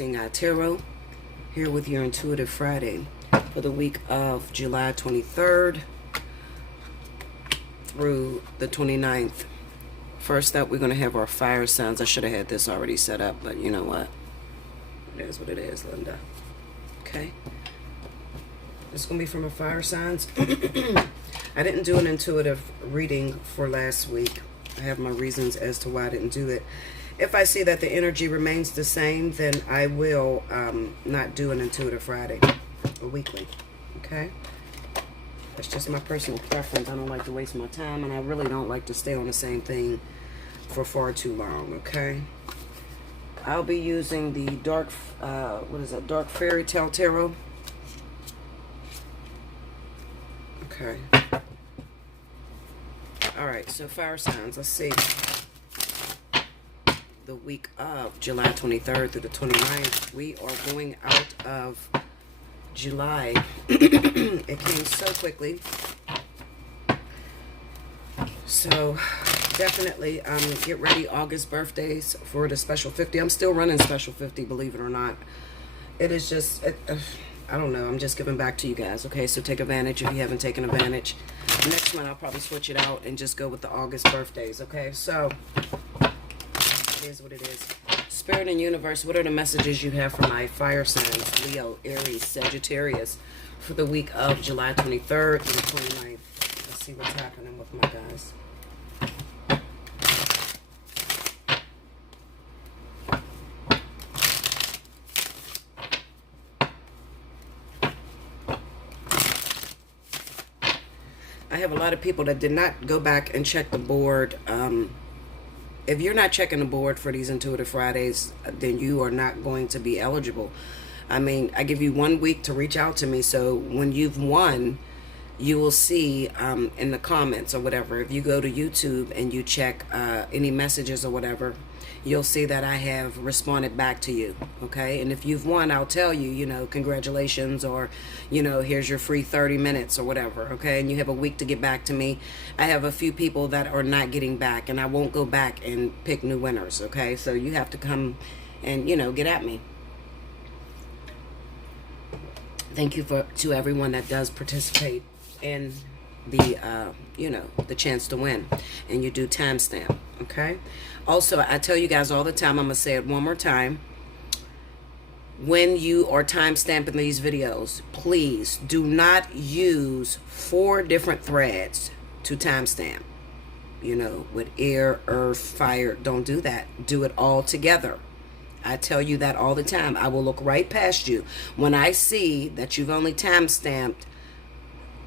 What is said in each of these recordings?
Allseeingeyetarot, here with your Intuitive Friday for the week of July 23rd through the 29th. First up, we're going to have our fire signs. I should have had this already set up, but you know what? It is what it is, Linda. Okay. It's going to be from our fire signs. I didn't do an intuitive reading for last week. I have my reasons as to why I didn't do it. If I see that the energy remains the same, then I will not do an Intuitive Friday or weekly. Okay? That's just my personal preference. I don't like to waste my time, and I really don't like to stay on the same thing for far too long. Okay? I'll be using the Dark Fairy Tale Tarot. Okay. Alright, so fire signs. Let's see. The week of July 23rd through the 29th, we are going out of July. It came so quickly. So definitely get ready, August birthdays, for the special 50. I'm still running special 50, believe it or not. It is just, I don't know, I'm just giving back to you guys. Okay, so take advantage if you haven't taken advantage. Next month I'll probably switch it out and just go with the August birthdays. Okay, so it is what it is. Spirit and universe, what are the messages you have for my fire signs, Leo, Aries, Sagittarius, for the week of July 23rd through the 29th? Let's see what's happening with my guys. I have a lot of people that did not go back and check the board. If you're not checking the board for these Intuitive Fridays, then you are not going to be eligible. I mean, I give you 1 week to reach out to me. So when you've won, you will see in the comments or whatever. If you go to YouTube and you check any messages or whatever, you'll see that I have responded back to you. Okay. And if you've won, I'll tell you, you know, congratulations, or, you know, here's your free 30 minutes or whatever. Okay. And you have a week to get back to me. I have a few people that are not getting back, and I won't go back and pick new winners. Okay. So you have to come and, you know, get at me. Thank you to everyone that does participate in the, you know, the chance to win. And you do timestamp. Okay. Also, I tell you guys all the time, I'm going to say it one more time. When you are time stamping these videos, please do not use 4 different threads to timestamp. You know, with air, earth, fire, don't do that. Do it all together. I tell you that all the time. I will look right past you. When I see that you've only time stamped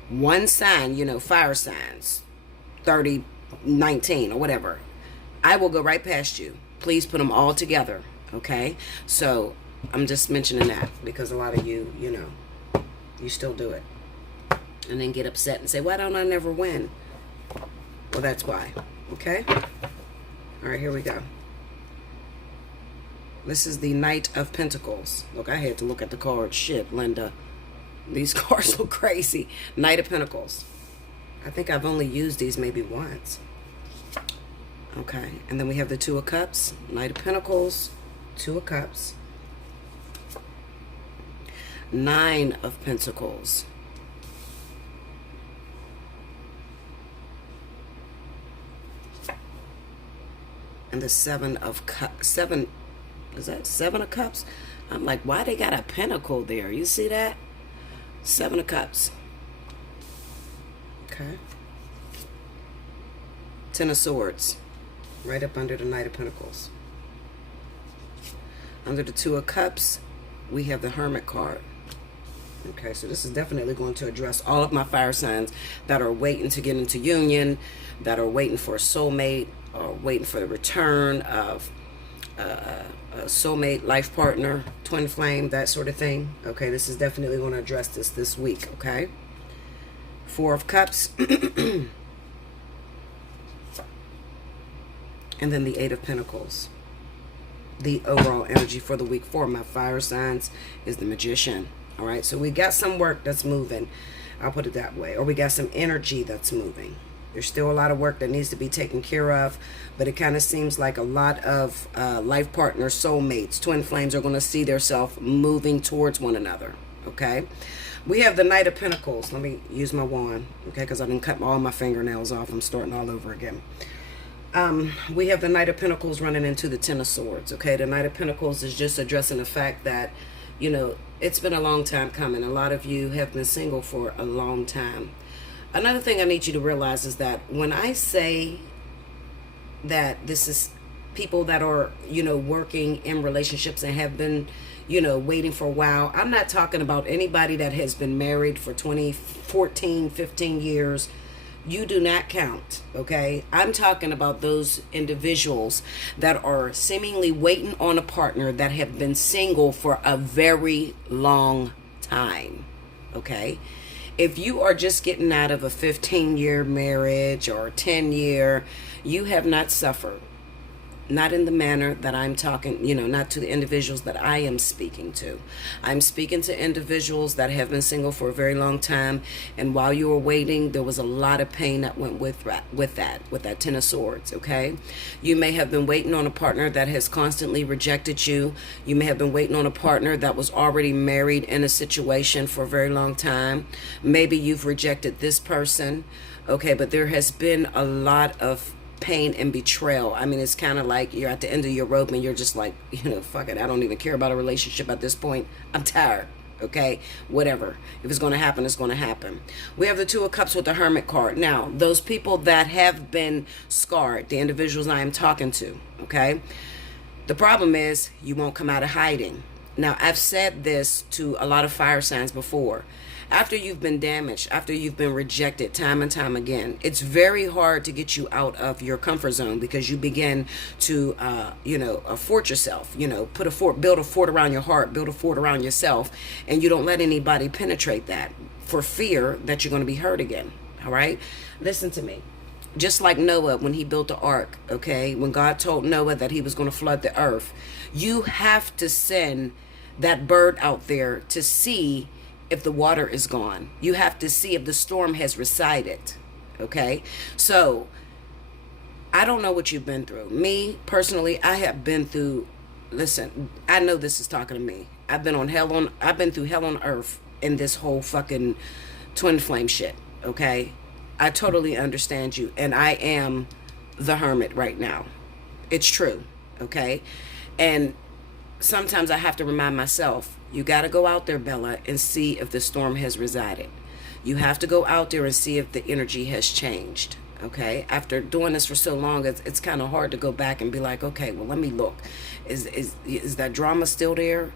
one sign, you know, fire signs, 30, 19 or whatever, I will go right past you. Please put them all together, okay? So I'm just mentioning that because a lot of you, you know, you still do it. And then get upset and say, why don't I never win? Well, that's why, okay? All right, here we go. This is the Knight of Pentacles. Look, I had to look at the cards. Shit, Linda. These cards look crazy. Knight of Pentacles. I think I've only used these maybe once. Okay, and then we have the Two of Cups, Knight of Pentacles, Two of Cups, 9 of Pentacles, and the 7 of Cups. 7, is that 7 of Cups? I'm like, why they got a pentacle there? You see that? 7 of Cups. Okay. 10 of Swords. Right up under the Knight of Pentacles. Under the Two of Cups, we have the Hermit card. Okay, so this is definitely going to address all of my fire signs that are waiting to get into union, that are waiting for a soulmate, or waiting for the return of a soulmate, life partner, twin flame, that sort of thing. Okay, this is definitely going to address this week, okay? 4 of Cups. And then the 8 of Pentacles. The overall energy for the week for my fire signs is the Magician. All right, so we got some work that's moving. I'll put it that way. Or we got some energy that's moving. There's still a lot of work that needs to be taken care of, but it kind of seems like a lot of life partners, soulmates, twin flames are going to see themselves moving towards one another, okay? We have the Knight of Pentacles. Let me use my wand, okay, because I didn't cut all my fingernails off. I'm starting all over again. We have the Knight of Pentacles running into the Ten of Swords, okay? The Knight of Pentacles is just addressing the fact that, you know, it's been a long time coming. A lot of you have been single for a long time. Another thing I need you to realize is that when I say that this is people that are, you know, working in relationships and have been, you know, waiting for a while, I'm not talking about anybody that has been married for 20, 14, 15 years. You do not count, okay? I'm talking about those individuals that are seemingly waiting on a partner that have been single for a very long time, okay? If you are just getting out of a 15-year marriage or a 10-year, you have not suffered. Not in the manner that I'm talking, you know, not to the individuals that I am speaking to. I'm speaking to individuals that have been single for a very long time, and while you were waiting, there was a lot of pain that went with that Ten of Swords, okay? You may have been waiting on a partner that has constantly rejected you. You may have been waiting on a partner that was already married in a situation for a very long time. Maybe you've rejected this person, okay, but there has been a lot of pain and betrayal. I mean, it's kind of like you're at the end of your rope and you're just like, you know, fuck it, I don't even care about a relationship at this point. I'm tired, okay? Whatever. If it's going to happen, it's going to happen. We have the Two of Cups with the Hermit card. Now, those people that have been scarred, the individuals I am talking to, okay? The problem is you won't come out of hiding. Now, I've said this to a lot of fire signs before. After you've been damaged, after you've been rejected time and time again, it's very hard to get you out of your comfort zone because you begin to, fort yourself, you know, build a fort around your heart, build a fort around yourself, and you don't let anybody penetrate that for fear that you're going to be hurt again. All right? Listen to me. Just like Noah when he built the ark, okay? When God told Noah that he was going to flood the earth, you have to send that bird out there to see if the water is gone. You have to see if the storm has resided, okay? So I don't know what you've been through. Me personally, I have been through, listen, I know this is talking to me. I've been through hell on earth in this whole fucking twin flame shit, okay? I totally understand you, and I am the hermit right now. It's true, okay? And sometimes I have to remind myself, you got to go out there, Bella, and see if the storm has resided. You have to go out there and see if the energy has changed, okay? After doing this for so long, it's kind of hard to go back and be like, okay, well, let me look. Is that drama still there?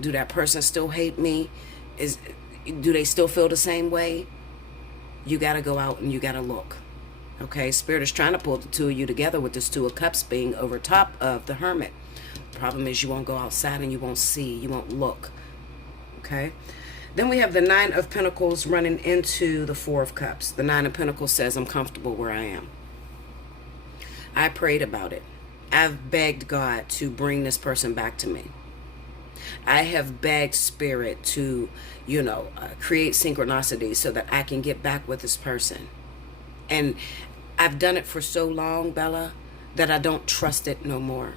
Do that person still hate me? Do they still feel the same way? You got to go out and you got to look, okay? Spirit is trying to pull the two of you together with this Two of Cups being over top of the Hermit. Problem is you won't go outside and you won't see, you won't look, okay? Then we have the Nine of Pentacles running into the Four of Cups. The Nine of Pentacles says, I'm comfortable where I am. I prayed about it. I've begged God to bring this person back to me. I have begged Spirit to, create synchronicity so that I can get back with this person. And I've done it for so long, Bella, that I don't trust it no more.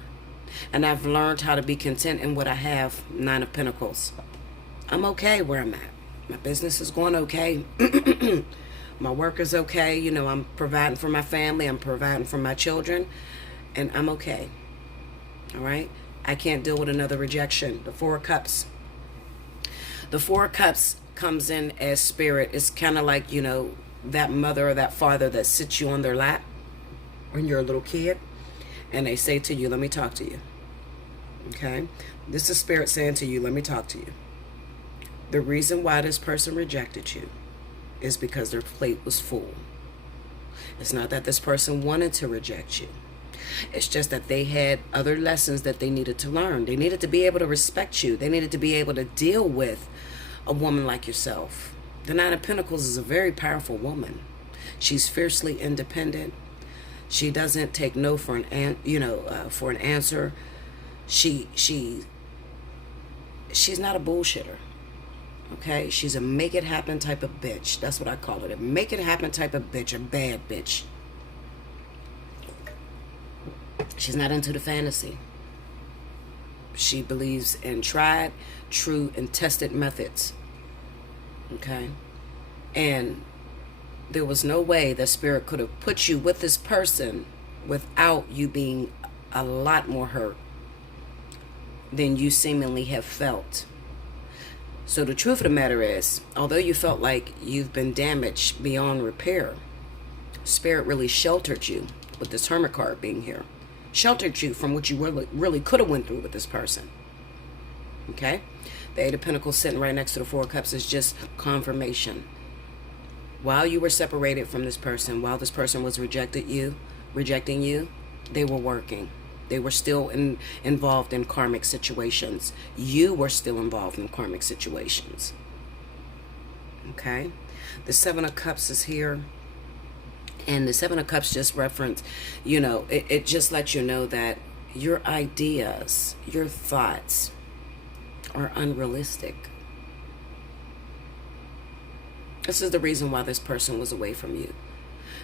And I've learned how to be content in what I have. Nine of Pentacles. I'm okay where I'm at. My business is going okay. My work is okay. I'm providing for my family. I'm providing for my children. And I'm okay. All right? I can't deal with another rejection. The Four of Cups. The Four of Cups comes in as Spirit. It's kind of like, that mother or that father that sits you on their lap when you're a little kid. And they say to you, let me talk to you. Okay? This is Spirit saying to you, let me talk to you. The reason why this person rejected you is because their plate was full. It's not that this person wanted to reject you. It's just that they had other lessons that they needed to learn. They needed to be able to respect you. They needed to be able to deal with a woman like yourself. The Nine of Pentacles is a very powerful woman. She's fiercely independent. She doesn't take no for an answer. She's not a bullshitter. Okay, she's a make it happen type of bitch. That's what I call it. A make it happen type of bitch. A bad bitch. She's not into the fantasy. She believes in tried, true, and tested methods. Okay? And there was no way that Spirit could have put you with this person without you being a lot more hurt than you seemingly have felt. So the truth of the matter is, although you felt like you've been damaged beyond repair, Spirit really sheltered you with this Hermit card being here. Sheltered you from what you really could have went through with this person. Okay? The Eight of Pentacles sitting right next to the Four of Cups is just confirmation. While you were separated from this person, while this person was rejecting you, they were working. They were still involved in karmic situations. You were still involved in karmic situations. Okay? The Seven of Cups is here. And the Seven of Cups just reference, it just lets you know that your ideas, your thoughts are unrealistic. This is the reason why this person was away from you.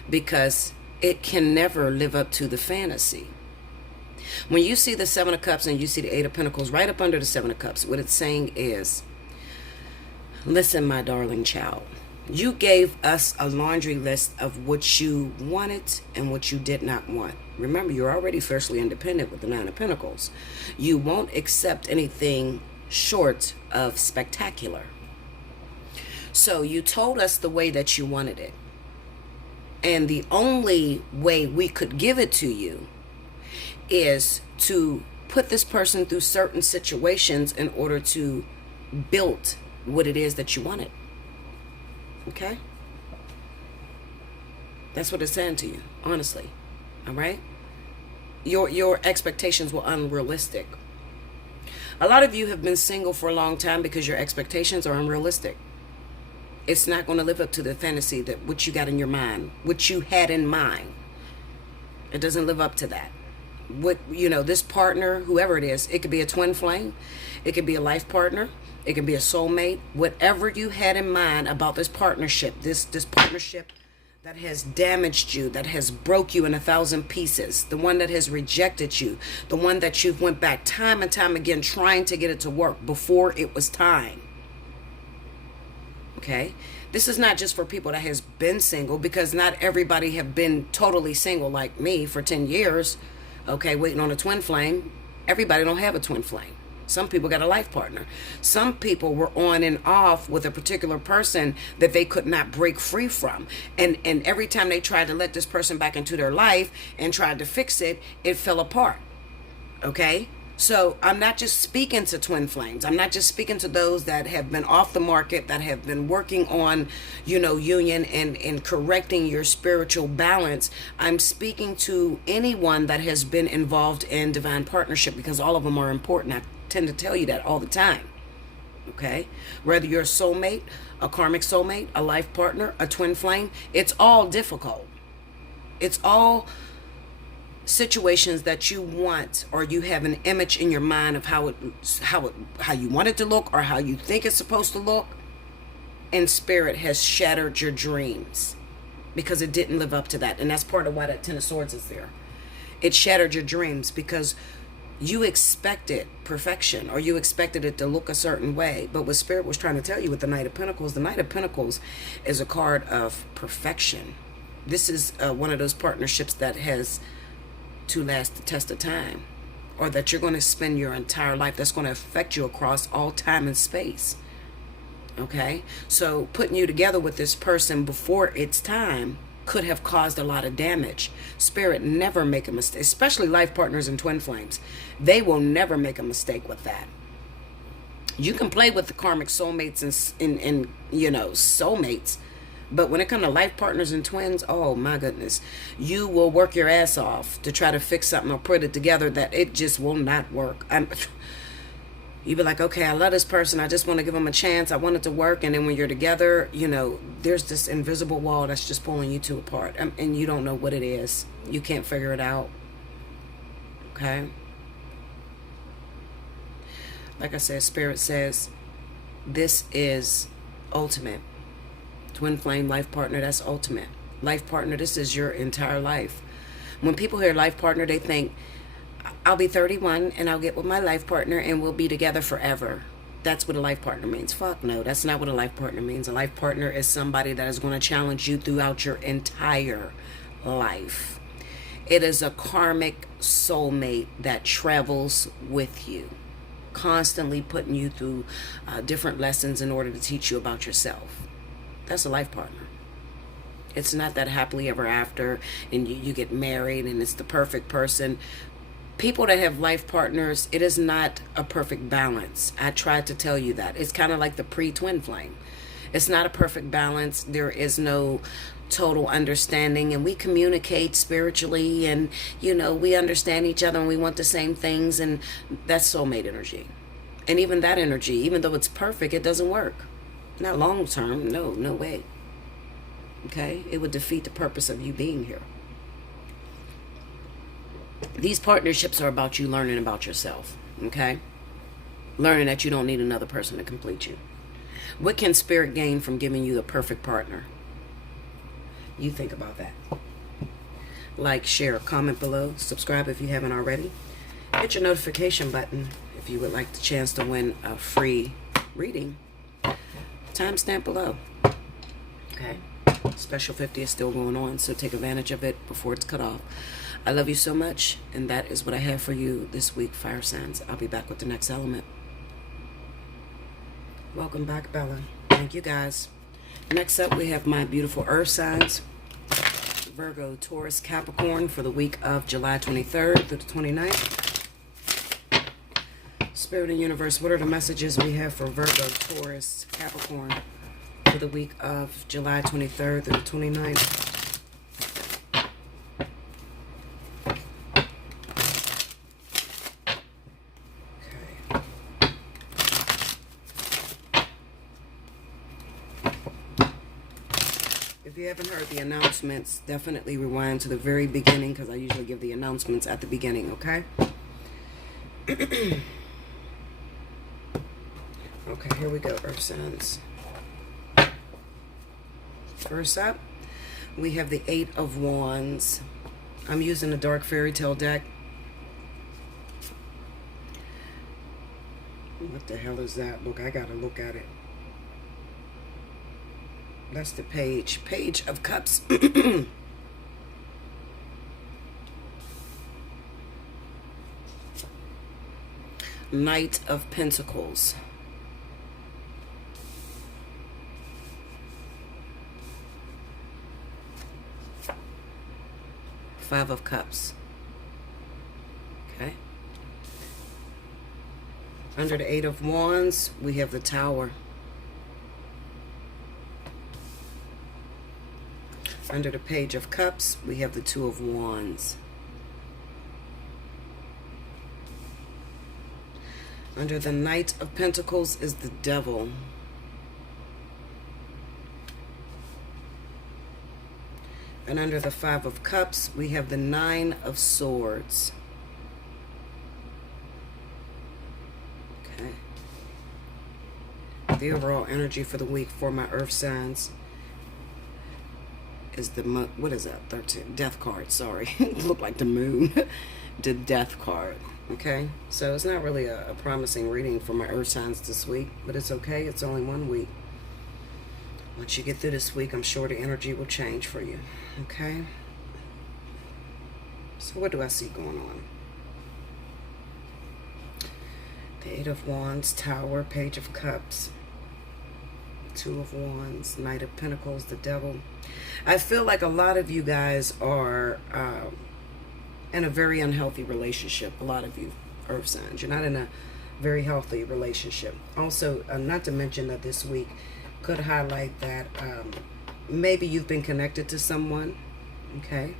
Because it can never live up to the fantasy. When you see the Seven of Cups and you see the Eight of Pentacles right up under the Seven of Cups, what it's saying is, listen, my darling child. You gave us a laundry list of what you wanted and what you did not want. Remember, you're already fiercely independent with the Nine of Pentacles. You won't accept anything short of spectacular. So you told us the way that you wanted it. And the only way we could give it to you is to put this person through certain situations in order to build what it is that you wanted. Okay? That's what it's saying to you, honestly. All right? Your expectations were unrealistic. A lot of you have been single for a long time because your expectations are unrealistic. It's not going to live up to the fantasy that what you got in your mind, what you had in mind. It doesn't live up to that. This partner, whoever it is, it could be a twin flame, it could be a life partner, it could be a soulmate. Whatever you had in mind about this partnership, this partnership that has damaged you, that has broke you in 1,000 pieces, the one that has rejected you, the one that you've went back time and time again trying to get it to work before it was time. Okay? This is not just for people that has been single, because not everybody have been totally single like me for 10 years. Okay, waiting on a twin flame. Everybody don't have a twin flame. Some people got a life partner. Some people were on and off with a particular person that they could not break free from. And every time they tried to let this person back into their life and tried to fix it, it fell apart. Okay? So I'm not just speaking to twin flames. I'm not just speaking to those that have been off the market, that have been working on, union and correcting your spiritual balance. I'm speaking to anyone that has been involved in divine partnership, because all of them are important. I tend to tell you that all the time. Okay? Whether you're a soulmate, a karmic soulmate, a life partner, a twin flame, it's all difficult. It's all situations that you want, or you have an image in your mind of how you want it to look, or how you think it's supposed to look, and Spirit has shattered your dreams because it didn't live up to that. And that's part of why that Ten of Swords is there. It shattered your dreams because you expected perfection, or you expected it to look a certain way. But what Spirit was trying to tell you with the Knight of Pentacles, the Knight of Pentacles is a card of perfection. This is one of those partnerships that has to last the test of time, or that you're going to spend your entire life, that's going to affect you across all time and space. Okay? So putting you together with this person before it's time could have caused a lot of damage. Spirit never make a mistake, especially life partners and twin flames. They will never make a mistake with that. You can play with the karmic soulmates and soulmates, but when it comes to life partners and twins, oh my goodness, you will work your ass off to try to fix something or put it together that it just will not work. You be like, okay, I love this person, I just want to give them a chance, I want it to work. And then when you're together, there's this invisible wall that's just pulling you two apart, and you don't know what it is. You can't figure it out. Okay? Like I said, Spirit says, This is ultimate. Twin flame life partner, that's ultimate. Life partner, this is your entire life. When people hear life partner, they think, I'll be 31 and I'll get with my life partner and we'll be together forever. That's what a life partner means. Fuck no, that's not what a life partner means. A life partner is somebody that is going to challenge you throughout your entire life. It is a karmic soulmate that travels with you, constantly putting you through different lessons in order to teach you about yourself. That's a life partner. It's not that happily ever after and you get married and it's the perfect person. People that have life partners, it is not a perfect balance. I tried to tell you that. It's kind of like the pre-twin flame. It's not a perfect balance. There is no total understanding, and we communicate spiritually, and we understand each other and we want the same things, and that's soulmate energy. And even that energy, even though it's perfect, it doesn't work. Not long term. No way. Okay? It would defeat the purpose of you being here. These partnerships are about you learning about yourself, okay? Learning that you don't need another person to complete you. What can spirit gain from giving you the perfect partner? You think about that. Like, share, comment below. Subscribe if you haven't already. Hit your notification button if you would like the chance to win a free reading. Timestamp below. Okay? Special 50 is still going on, so take advantage of it before it's cut off. I love you so much, and that is what I have for you this week, fire signs. I'll be back with the next element. Welcome back, Bella. Thank you, guys. Next up, we have my beautiful earth signs. Virgo, Taurus, Capricorn for the week of July 23rd through the 29th. Spirit and Universe, what are the messages we have for Virgo, Taurus, Capricorn for the week of July 23rd through the 29th? If you haven't heard the announcements, definitely rewind to the very beginning, because I usually give the announcements at the beginning, okay? Okay, here we go, earth signs. First up, we have the 8 of Wands. I'm using the Dark Fairy Tale deck. What the hell is that? Look, I gotta look at it. That's the Page of Cups. Knight of Pentacles. Five of Cups. Okay. Under the 8 of Wands, we have the Tower. Under the Page of Cups, we have the 2 of Wands. Under the Knight of Pentacles is the Devil. And under the 5 of Cups, we have the 9 of Swords. Okay. The overall energy for the week for my earth signs is the, what is that, 13, death card, sorry. It looked like the moon. The death card, okay? So it's not really a promising reading for my earth signs this week, but it's okay, it's only 1 week. Once you get through this week, I'm sure the energy will change for you, okay? So what do I see going on? The 8 of Wands, Tower, Page of Cups, 2 of Wands, Knight of Pentacles, the Devil. I feel like a lot of you guys are in a very unhealthy relationship. A lot of you earth signs, you're not in a very healthy relationship. Also, not to mention that this week could highlight that maybe you've been connected to someone, okay,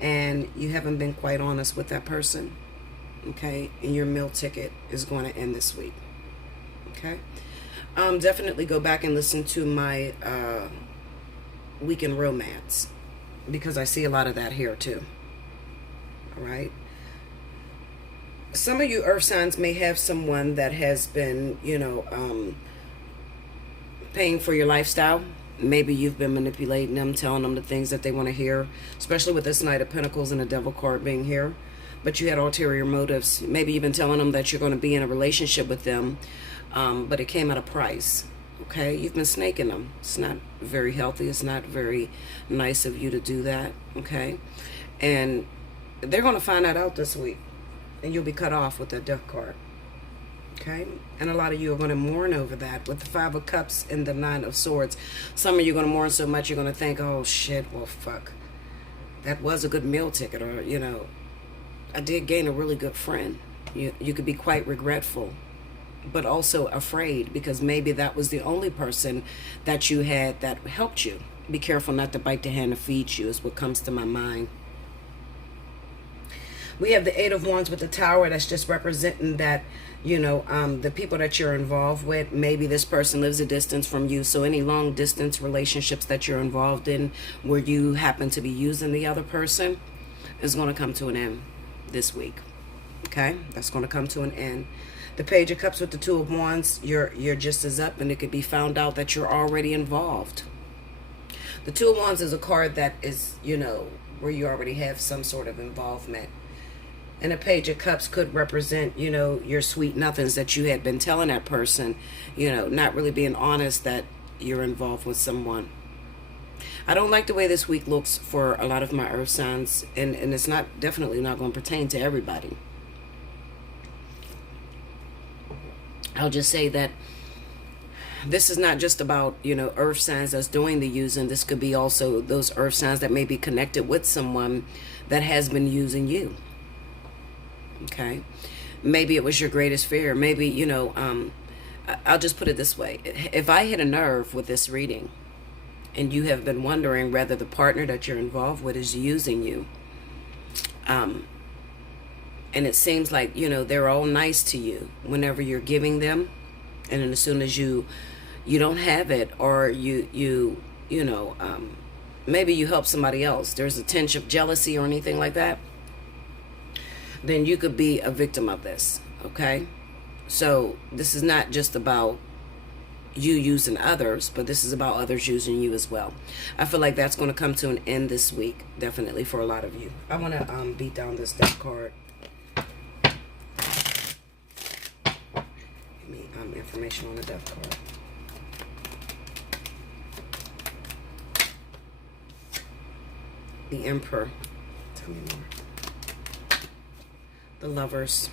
and you haven't been quite honest with that person, okay, and your meal ticket is going to end this week, okay? Definitely go back and listen to my Weekend Romance, because I see a lot of that here too. All right. Some of you earth signs may have someone that has been, paying for your lifestyle. Maybe you've been manipulating them, telling them the things that they want to hear, especially with this Knight of Pentacles and the Devil card being here. But you had ulterior motives. Maybe you've been telling them that you're going to be in a relationship with them, but it came at a price. Okay, you've been snaking them. It's not very healthy. It's not very nice of you to do that. Okay, and they're going to find that out this week, and you'll be cut off with that Death card. Okay, and a lot of you are going to mourn over that with the Five of Cups and the Nine of Swords. Some of you are going to mourn so much you're going to think, oh shit, well fuck, that was a good meal ticket, or you know, I did gain a really good friend. You could be quite regretful, but also afraid, because maybe that was the only person that you had that helped you. Be careful not to bite the hand that feeds you is what comes to my mind. We have the Eight of Wands with the Tower. That's just representing that, you know, the people that you're involved with, maybe this person lives a distance from you. So any long distance relationships that you're involved in where you happen to be using the other person is going to come to an end this week. Okay, that's going to come to an end. The Page of Cups with the Two of Wands, you're just as up, and it could be found out that you're already involved. The Two of Wands is a card that is, you know, where you already have some sort of involvement. And the Page of Cups could represent, you know, your sweet nothings that you had been telling that person, you know, not really being honest that you're involved with someone. I don't like the way this week looks for a lot of my earth signs, and it's definitely not going to pertain to everybody. I'll just say that this is not just about, you know, earth signs that's doing the using. This could be also those earth signs that may be connected with someone that has been using you. Okay, maybe it was your greatest fear. Maybe, you know, I'll just put it this way. If I hit a nerve with this reading and you have been wondering whether the partner that you're involved with is using you, and it seems like, you know, they're all nice to you whenever you're giving them, and then as soon as you don't have it, or you know, maybe you help somebody else, there's a tinge of jealousy or anything like that, then you could be a victim of this. Okay, so this is not just about you using others, but this is about others using you as well. I feel like that's going to come to an end this week, definitely, for a lot of you. I want to beat down this deck card. Give me information on the death card. The Emperor. Tell me more. The Lovers.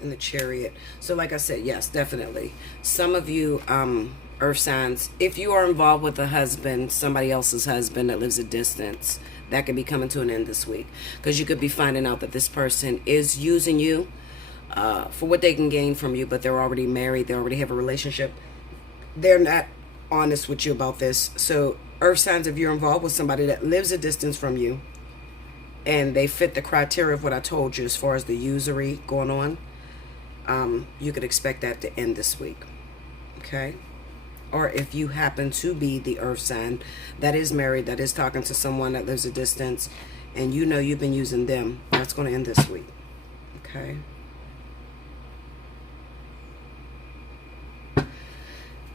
And the Chariot. So like I said, yes, definitely. Some of you earth signs, if you are involved with a husband, somebody else's husband that lives a distance, that could be coming to an end this week, because you could be finding out that this person is using you for what they can gain from you, but they're already married, they already have a relationship, they're not honest with you about this. So earth signs, if you're involved with somebody that lives a distance from you and they fit the criteria of what I told you as far as the usury going on, you could expect that to end this week. Okay, or if you happen to be the earth sign that is married, that is talking to someone that lives a distance, and you know you've been using them, that's going to end this week. Okay,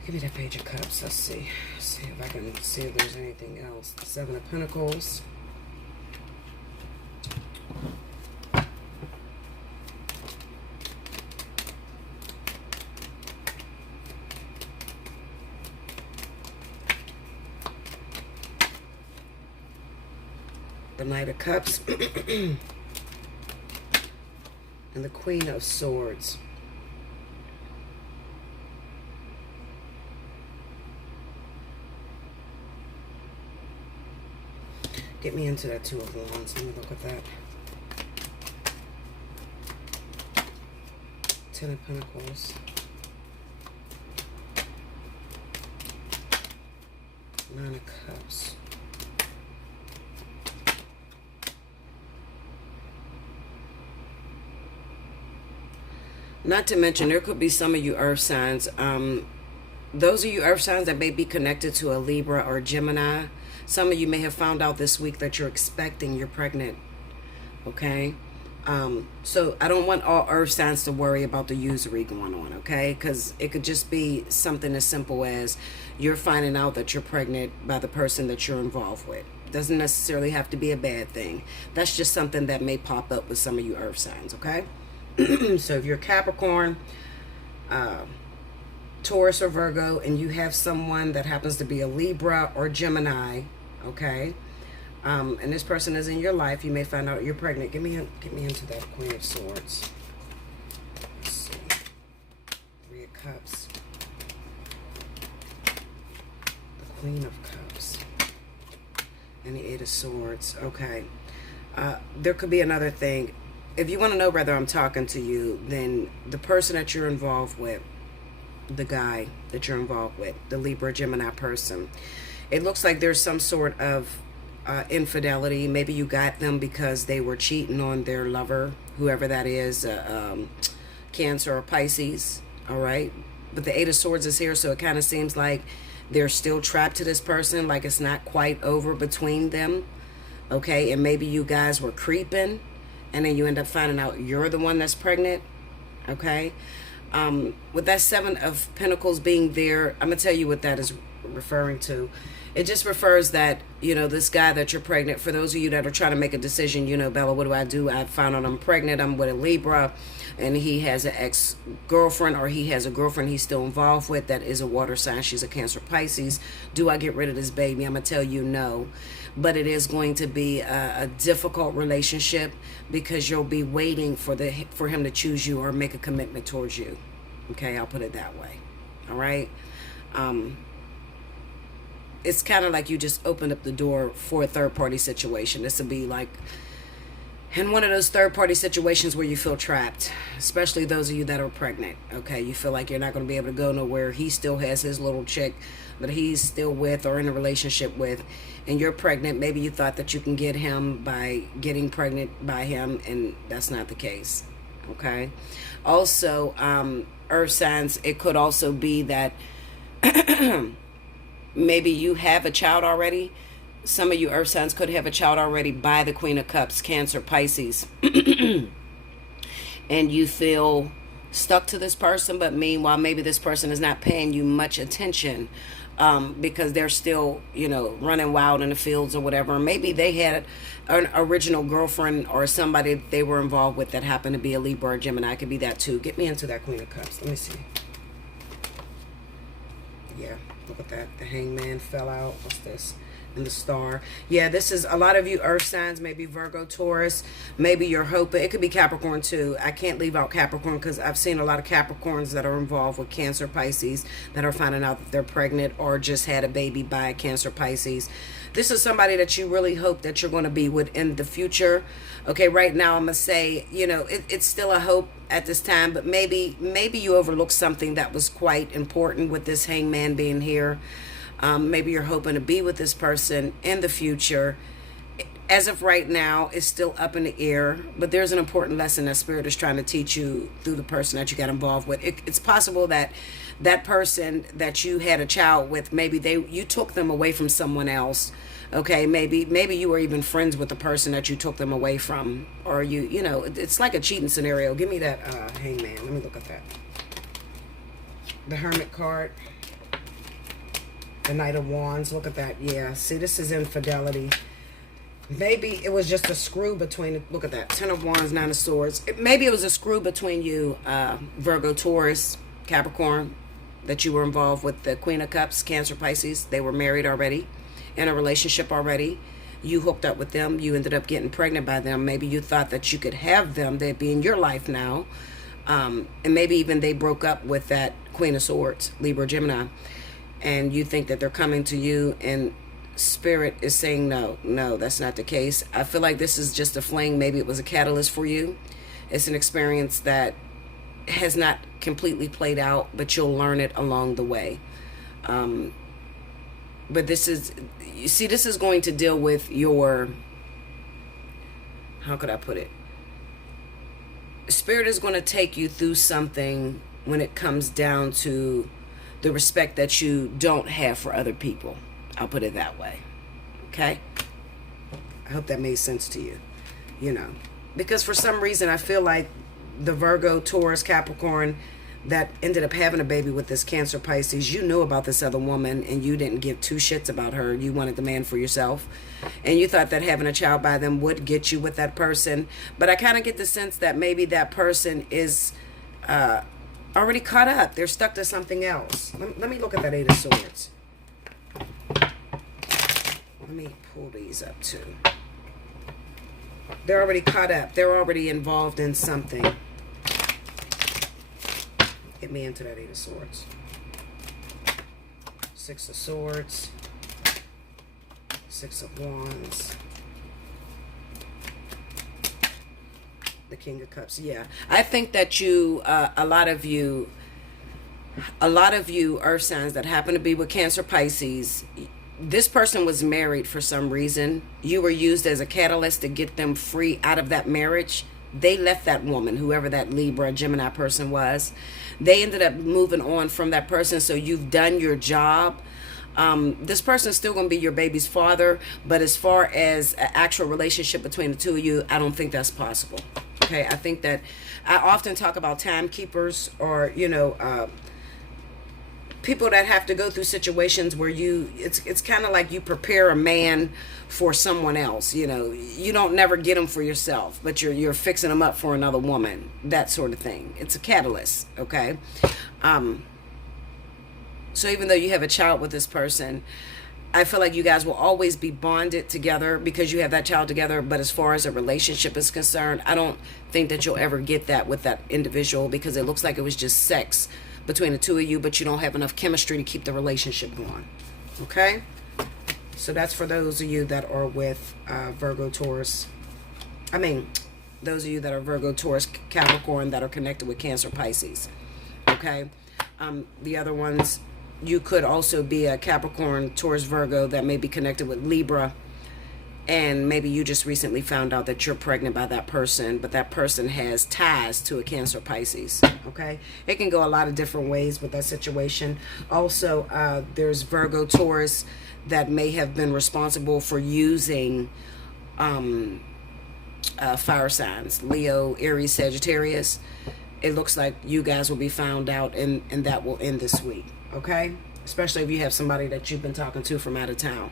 give me that Page of Cups. Let's see if I can see if there's anything else. The Seven of Pentacles. The Knight of Cups. And the Queen of Swords. Get me into that Two of Wands. Let me look at that. Ten of Pentacles. Nine of Cups. Not to mention, there could be some of you earth signs. Those of you earth signs that may be connected to a Libra or Gemini, some of you may have found out this week that you're expecting, you're pregnant. Okay? So I don't want all earth signs to worry about the usury going on, okay? Because it could just be something as simple as you're finding out that you're pregnant by the person that you're involved with. Doesn't necessarily have to be a bad thing. That's just something that may pop up with some of you earth signs, okay? So if you're Capricorn, Taurus or Virgo, and you have someone that happens to be a Libra or Gemini, okay? And this person is in your life, you may find out you're pregnant. Get me into that Queen of Swords. Let's see. Three of Cups. The Queen of Cups. And the Eight of Swords. Okay. There could be another thing. If you want to know whether I'm talking to you, then the person that you're involved with, the guy that you're involved with, the Libra Gemini person, it looks like there's some sort of infidelity. Maybe you got them because they were cheating on their lover, whoever that is, Cancer or Pisces, all right? But the Eight of Swords is here, so it kind of seems like they're still trapped to this person, like it's not quite over between them, okay? And maybe you guys were creeping, and then you end up finding out you're the one that's pregnant, okay? With that Seven of Pentacles being there, I'm going to tell you what that is referring to. It just refers that, you know, this guy that you're pregnant, for those of you that are trying to make a decision, you know, Bella, what do? I found out I'm pregnant. I'm with a Libra, and he has an ex-girlfriend, or he has a girlfriend he's still involved with that is a water sign. She's a Cancer Pisces. Do I get rid of this baby? I'm going to tell you no. But it is going to be a difficult relationship because you'll be waiting for him to choose you or make a commitment towards you. Okay, I'll put it that way. All right. It's kind of like you just opened up the door for a third-party situation. This would be like in one of those third-party situations where you feel trapped, especially those of you that are pregnant. Okay, you feel like you're not going to be able to go nowhere. He still has his little chick that he's still with or in a relationship with, and you're pregnant. Maybe you thought that you can get him by getting pregnant by him, and that's not the case. Okay. Also, earth signs, it could also be that maybe you have a child already. Some of you earth signs could have a child already by the Queen of Cups, Cancer, Pisces. And you feel stuck to this person, but meanwhile, maybe this person is not paying you much attention because they're still, you know, running wild in the fields or whatever. Maybe they had an original girlfriend or somebody that they were involved with that happened to be a Libra or Gemini. It could be that too. Get me into that Queen of Cups. Let me see. Yeah, look at that. The Hangman fell out. What's this? And the Star. Yeah, this is a lot of you earth signs, maybe Virgo, Taurus, maybe you're hoping. It could be Capricorn too. I can't leave out Capricorn because I've seen a lot of Capricorns that are involved with Cancer, Pisces that are finding out that they're pregnant or just had a baby by Cancer, Pisces. This is somebody that you really hope that you're going to be with in the future. Okay, right now I'm going to say, you know, it's still a hope at this time, but maybe you overlooked something that was quite important with this Hangman being here. Maybe you're hoping to be with this person in the future. As of right now, it's still up in the air, but there's an important lesson that Spirit is trying to teach you through the person that you got involved with. It's possible that that person that you had a child with, maybe you took them away from someone else. Okay, maybe you were even friends with the person that you took them away from, or you know, it's like a cheating scenario. Give me that Hangman. Let me look at that. The Hermit card. The Knight of Wands. Look at that. Yeah. See, this is infidelity. Maybe it was just a screw between. Look at that. Ten of Wands, Nine of Swords. Maybe it was a screw between you, Virgo, Taurus, Capricorn, that you were involved with the Queen of Cups, Cancer, Pisces. They were married already, in a relationship already. You hooked up with them. You ended up getting pregnant by them. Maybe you thought that you could have them. They'd be in your life now. And maybe even they broke up with that Queen of Swords, Libra, Gemini. And you think that they're coming to you, and Spirit is saying no, that's not the case. I feel like this is just a fling. Maybe it was a catalyst for you. It's an experience that has not completely played out, but you'll learn it along the way. But this is, you see, this is going to deal with your, how could I put it? Spirit is going to take you through something when it comes down to the respect that you don't have for other people. I'll put it that way. Okay? I hope that made sense to you. You know, Because for some reason, I feel like the Virgo, Taurus, Capricorn that ended up having a baby with this Cancer, Pisces, you knew about this other woman and you didn't give two shits about her. You wanted the man for yourself. And you thought that having a child by them would get you with that person. But I kind of get the sense that maybe that person is already caught up. They're stuck to something else. Let me look at that Eight of Swords. Let me pull these up too. They're already caught up. They're already involved in something. Get me into that Eight of Swords. Six of Swords. Six of Wands. The King of Cups. Yeah. I think that you, a lot of you earth signs that happen to be with Cancer, Pisces, this person was married for some reason. You were used as a catalyst to get them free out of that marriage. They left that woman, whoever that Libra, Gemini person was. They ended up moving on from that person. So you've done your job. This person's still going to be your baby's father. But as far as an actual relationship between the two of you, I don't think that's possible. Okay, I think that I often talk about timekeepers, or, you know, people that have to go through situations where it's kind of like you prepare a man for someone else. You know, you don't never get him for yourself, but you're fixing him up for another woman, that sort of thing. It's a catalyst. Okay. So even though you have a child with this person, I feel like you guys will always be bonded together because you have that child together. But as far as a relationship is concerned, I don't think that you'll ever get that with that individual, because it looks like it was just sex between the two of you, but you don't have enough chemistry to keep the relationship going. Okay? So that's for those of you that are with Virgo, Taurus. I mean, those of you that are Virgo, Taurus, Capricorn that are connected with Cancer, Pisces. Okay? The other ones, you could also be a Capricorn, Taurus, Virgo that may be connected with Libra. And maybe you just recently found out that you're pregnant by that person, but that person has ties to a Cancer, Pisces. Okay? It can go a lot of different ways with that situation. Also, there's Virgo, Taurus that may have been responsible for using fire signs. Leo, Aries, Sagittarius. It looks like you guys will be found out, and that will end this week. Okay? Especially if you have somebody that you've been talking to from out of town.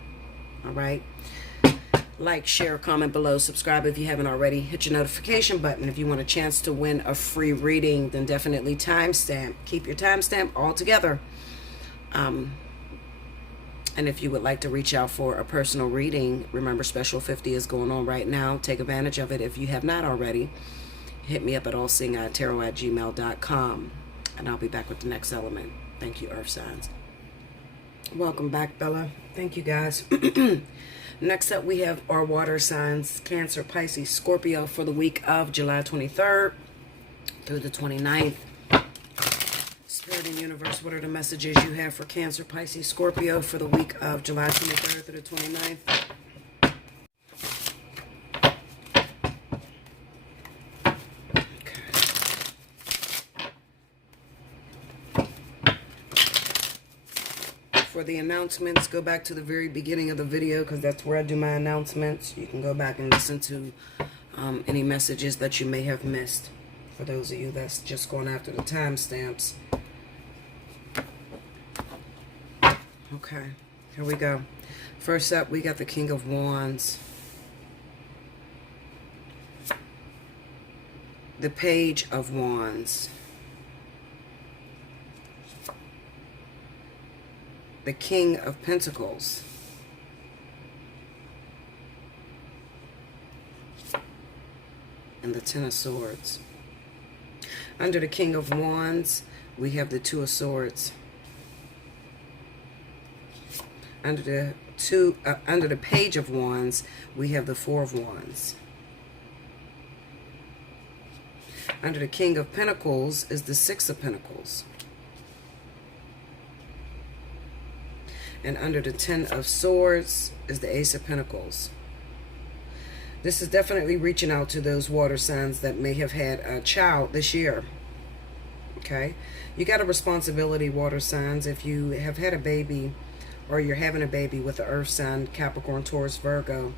All right? Like, share, comment below, subscribe if you haven't already. Hit your notification button. If you want a chance to win a free reading, then definitely timestamp. Keep your timestamp all together. And if you would like to reach out for a personal reading, remember Special 50 is going on right now. Take advantage of it if you have not already. Hit me up at allseeingeyetarot@gmail.com. And I'll be back with the next element. Thank you, Earth signs. Welcome back, Bella. Thank you, guys. Next up, we have our water signs, Cancer, Pisces, Scorpio, for the week of July 23rd through the 29th. Spirit and Universe, what are the messages you have for Cancer, Pisces, Scorpio for the week of July 23rd through the 29th? For the announcements, go back to the very beginning of the video, because that's where I do my announcements. You can go back and listen to any messages that you may have missed. For those of you that's just going after the timestamps. Okay, here we go. First up, we got the King of Wands. The Page of Wands. The King of Pentacles. And the Ten of Swords. Under the King of Wands, we have the Two of Swords. Under the Page of Wands, we have the Four of Wands. Under the King of Pentacles is the Six of Pentacles. And under the Ten of Swords is the Ace of Pentacles. This is definitely reaching out to those water signs that may have had a child this year. Okay? You got a responsibility, water signs. If you have had a baby or you're having a baby with the earth sign, Capricorn, Taurus, Virgo,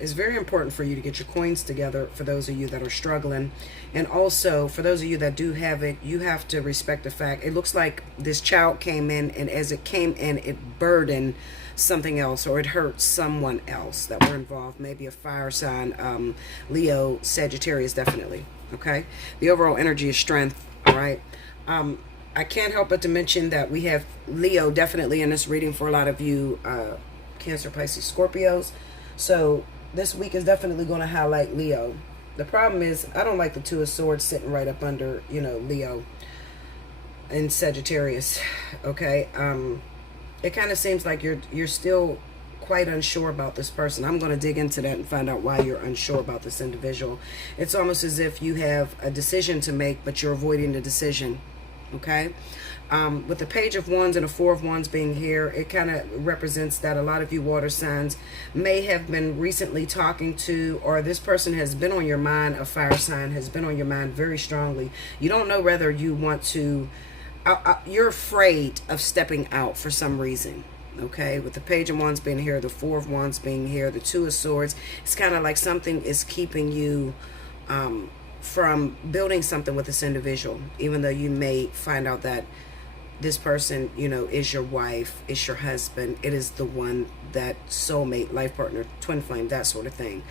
it's very important for you to get your coins together for those of you that are struggling. And also, for those of you that do have it, you have to respect the fact, it looks like this child came in, and as it came in, it burdened something else, or it hurt someone else that were involved. Maybe a fire sign, Leo, Sagittarius, definitely. Okay? The overall energy is strength, all right? I can't help but to mention that we have Leo definitely in this reading for a lot of you, Cancer, Pisces, Scorpios. So this week is definitely going to highlight Leo. The problem is, I don't like the Two of Swords sitting right up under, you know, Leo and Sagittarius. Okay? It kind of seems like you're still quite unsure about this person. I'm going to dig into that and find out why you're unsure about this individual. It's almost as if you have a decision to make, but you're avoiding the decision. Okay? With the Page of Wands and the Four of Wands being here, it kind of represents that a lot of you water signs may have been recently talking to, or this person has been on your mind, a fire sign has been on your mind very strongly. You don't know whether you want to, you're afraid of stepping out for some reason. Okay, with the Page of Wands being here, the Four of Wands being here, the Two of Swords, it's kind of like something is keeping you from building something with this individual, even though you may find out that this person, you know, is your wife, is your husband, it is the one, that soulmate, life partner, twin flame, that sort of thing.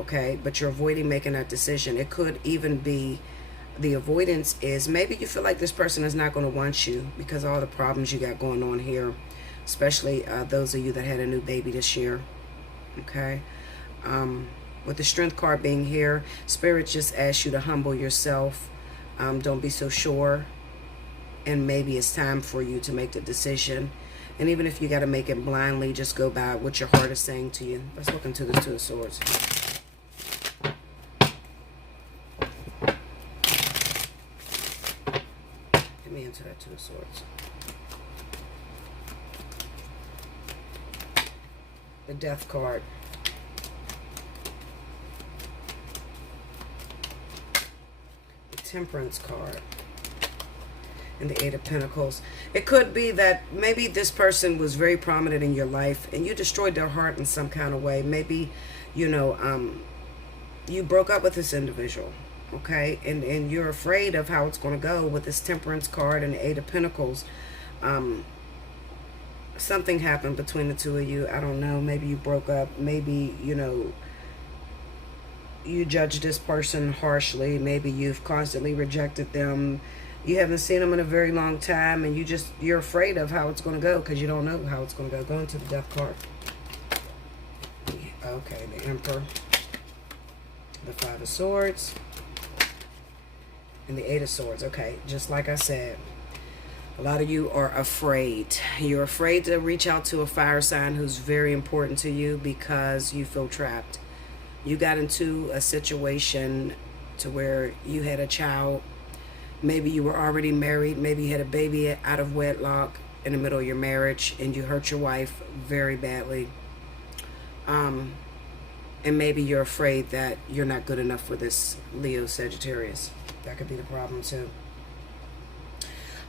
Okay, but you're avoiding making that decision. It could even be, the avoidance is maybe you feel like this person is not going to want you because of all the problems you got going on here, especially those of you that had a new baby this year. Okay, with the Strength card being here, Spirit just asks you to humble yourself. Don't be so sure. And maybe it's time for you to make the decision. And even if you got to make it blindly, just go by what your heart is saying to you. Let's look into the Two of Swords. Get me into that Two of Swords. The Death card. The Temperance card. And the Eight of Pentacles. It could be that maybe this person was very prominent in your life and you destroyed their heart in some kind of way. Maybe, you know, you broke up with this individual, okay? And you're afraid of how it's going to go with this Temperance card and the Eight of Pentacles. Something happened between the two of you. I don't know. Maybe you broke up. Maybe, you know, you judged this person harshly. Maybe you've constantly rejected them. You haven't seen them in a very long time, and you're afraid of how it's going to go because you don't know how it's going to go. Go into the Death card. Okay, the Emperor, the Five of Swords, and the Eight of Swords. Okay, just like I said, a lot of you are afraid. You're afraid to reach out to a fire sign who's very important to you because you feel trapped. You got into a situation to where you had a child. Maybe you were already married. Maybe you had a baby out of wedlock in the middle of your marriage and you hurt your wife very badly. And maybe you're afraid that you're not good enough for this Leo Sagittarius. That could be the problem too.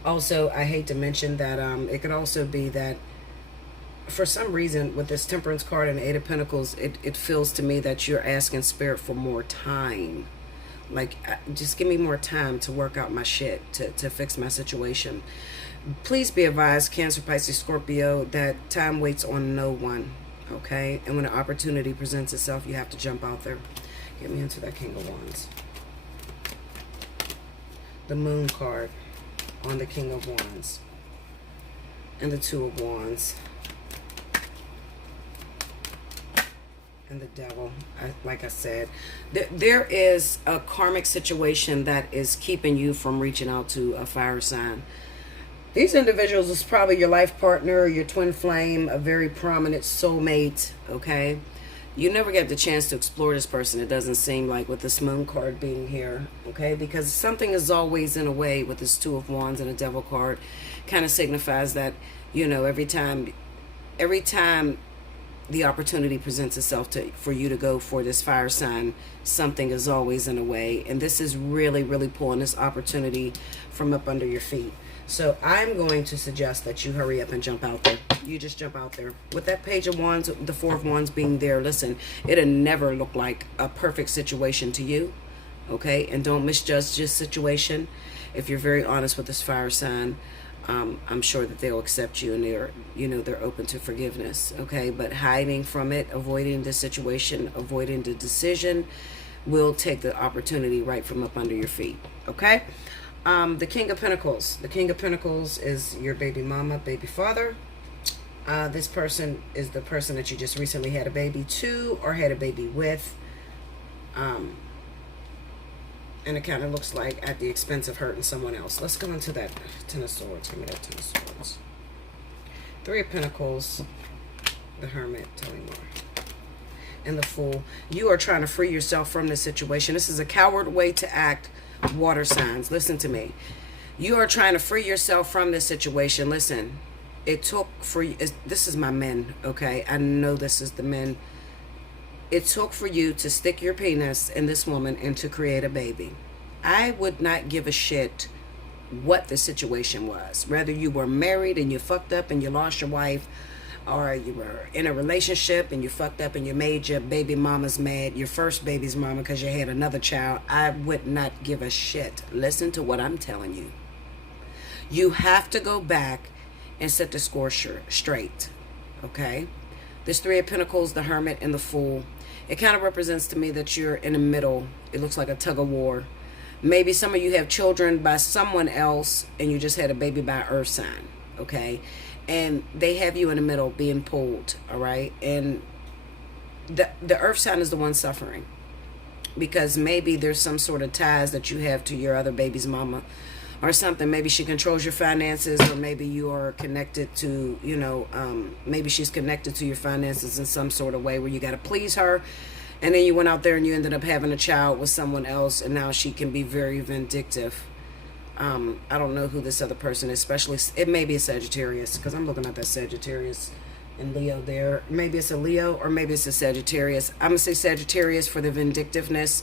Also, I hate to mention that it could also be that for some reason with this Temperance card and Eight of Pentacles, it feels to me that you're asking Spirit for more time. Like, just give me more time to work out my shit, to fix my situation. Please be advised, Cancer, Pisces, Scorpio, that time waits on no one, okay? And when an opportunity presents itself, you have to jump out there. Get me into that King of Wands. The Moon card on the King of Wands. And the Two of Wands. And the Devil. Like I said, there is a karmic situation that is keeping you from reaching out to a fire sign. These individuals is probably your life partner, your twin flame, a very prominent soulmate, okay? You never get the chance to explore this person, it doesn't seem like, with this Moon card being here, okay? Because something is always in a way with this Two of Wands and a Devil card. Kind of signifies that, you know, every time the opportunity presents itself for you to go for this fire sign, something is always in a way. And this is really, really pulling this opportunity from up under your feet. So I'm going to suggest that you hurry up and jump out there. You just jump out there. With that Page of Wands, the Four of Wands being there, listen, it'll never look like a perfect situation to you. Okay? And don't misjudge this situation. If you're very honest with this fire sign, I'm sure that they'll accept you, and they're open to forgiveness. Okay? But hiding from it, avoiding the situation, avoiding the decision, will take the opportunity right from up under your feet. Okay? The King of Pentacles. The King of Pentacles is your baby mama, baby father. This person is the person that you just recently had a baby to or had a baby with. And it kind of looks like at the expense of hurting someone else. Let's go into that Ten of Swords. Give me that Ten of Swords. Three of Pentacles. The Hermit. Tell me more. And the Fool. You are trying to free yourself from this situation. This is a coward way to act. Water signs, listen to me. You are trying to free yourself from this situation. Listen, it took for you. This is my men, okay? I know this is the men. It took for you to stick your penis in this woman and to create a baby. I would not give a shit what the situation was. Whether you were married and you fucked up and you lost your wife, or you were in a relationship and you fucked up and you made your baby mamas mad, your first baby's mama, because you had another child. I would not give a shit. Listen to what I'm telling you. You have to go back and set the score straight. Okay? This Three of Pentacles, the Hermit, and the Fool. It kind of represents to me that you're in the middle. It looks like a tug of war. Maybe some of you have children by someone else and you just had a baby by Earth sign. Okay? And they have you in the middle being pulled, all right? And the earth sign is the one suffering, because maybe there's some sort of ties that you have to your other baby's mama or something. Maybe she controls your finances, or maybe you are connected to, maybe she's connected to your finances in some sort of way where you got to please her. And then you went out there and you ended up having a child with someone else, and now she can be very vindictive. I don't know who this other person is, especially, it may be a Sagittarius, because I'm looking at that Sagittarius and Leo there. Maybe it's a Leo, or maybe it's a Sagittarius. I'm going to say Sagittarius for the vindictiveness.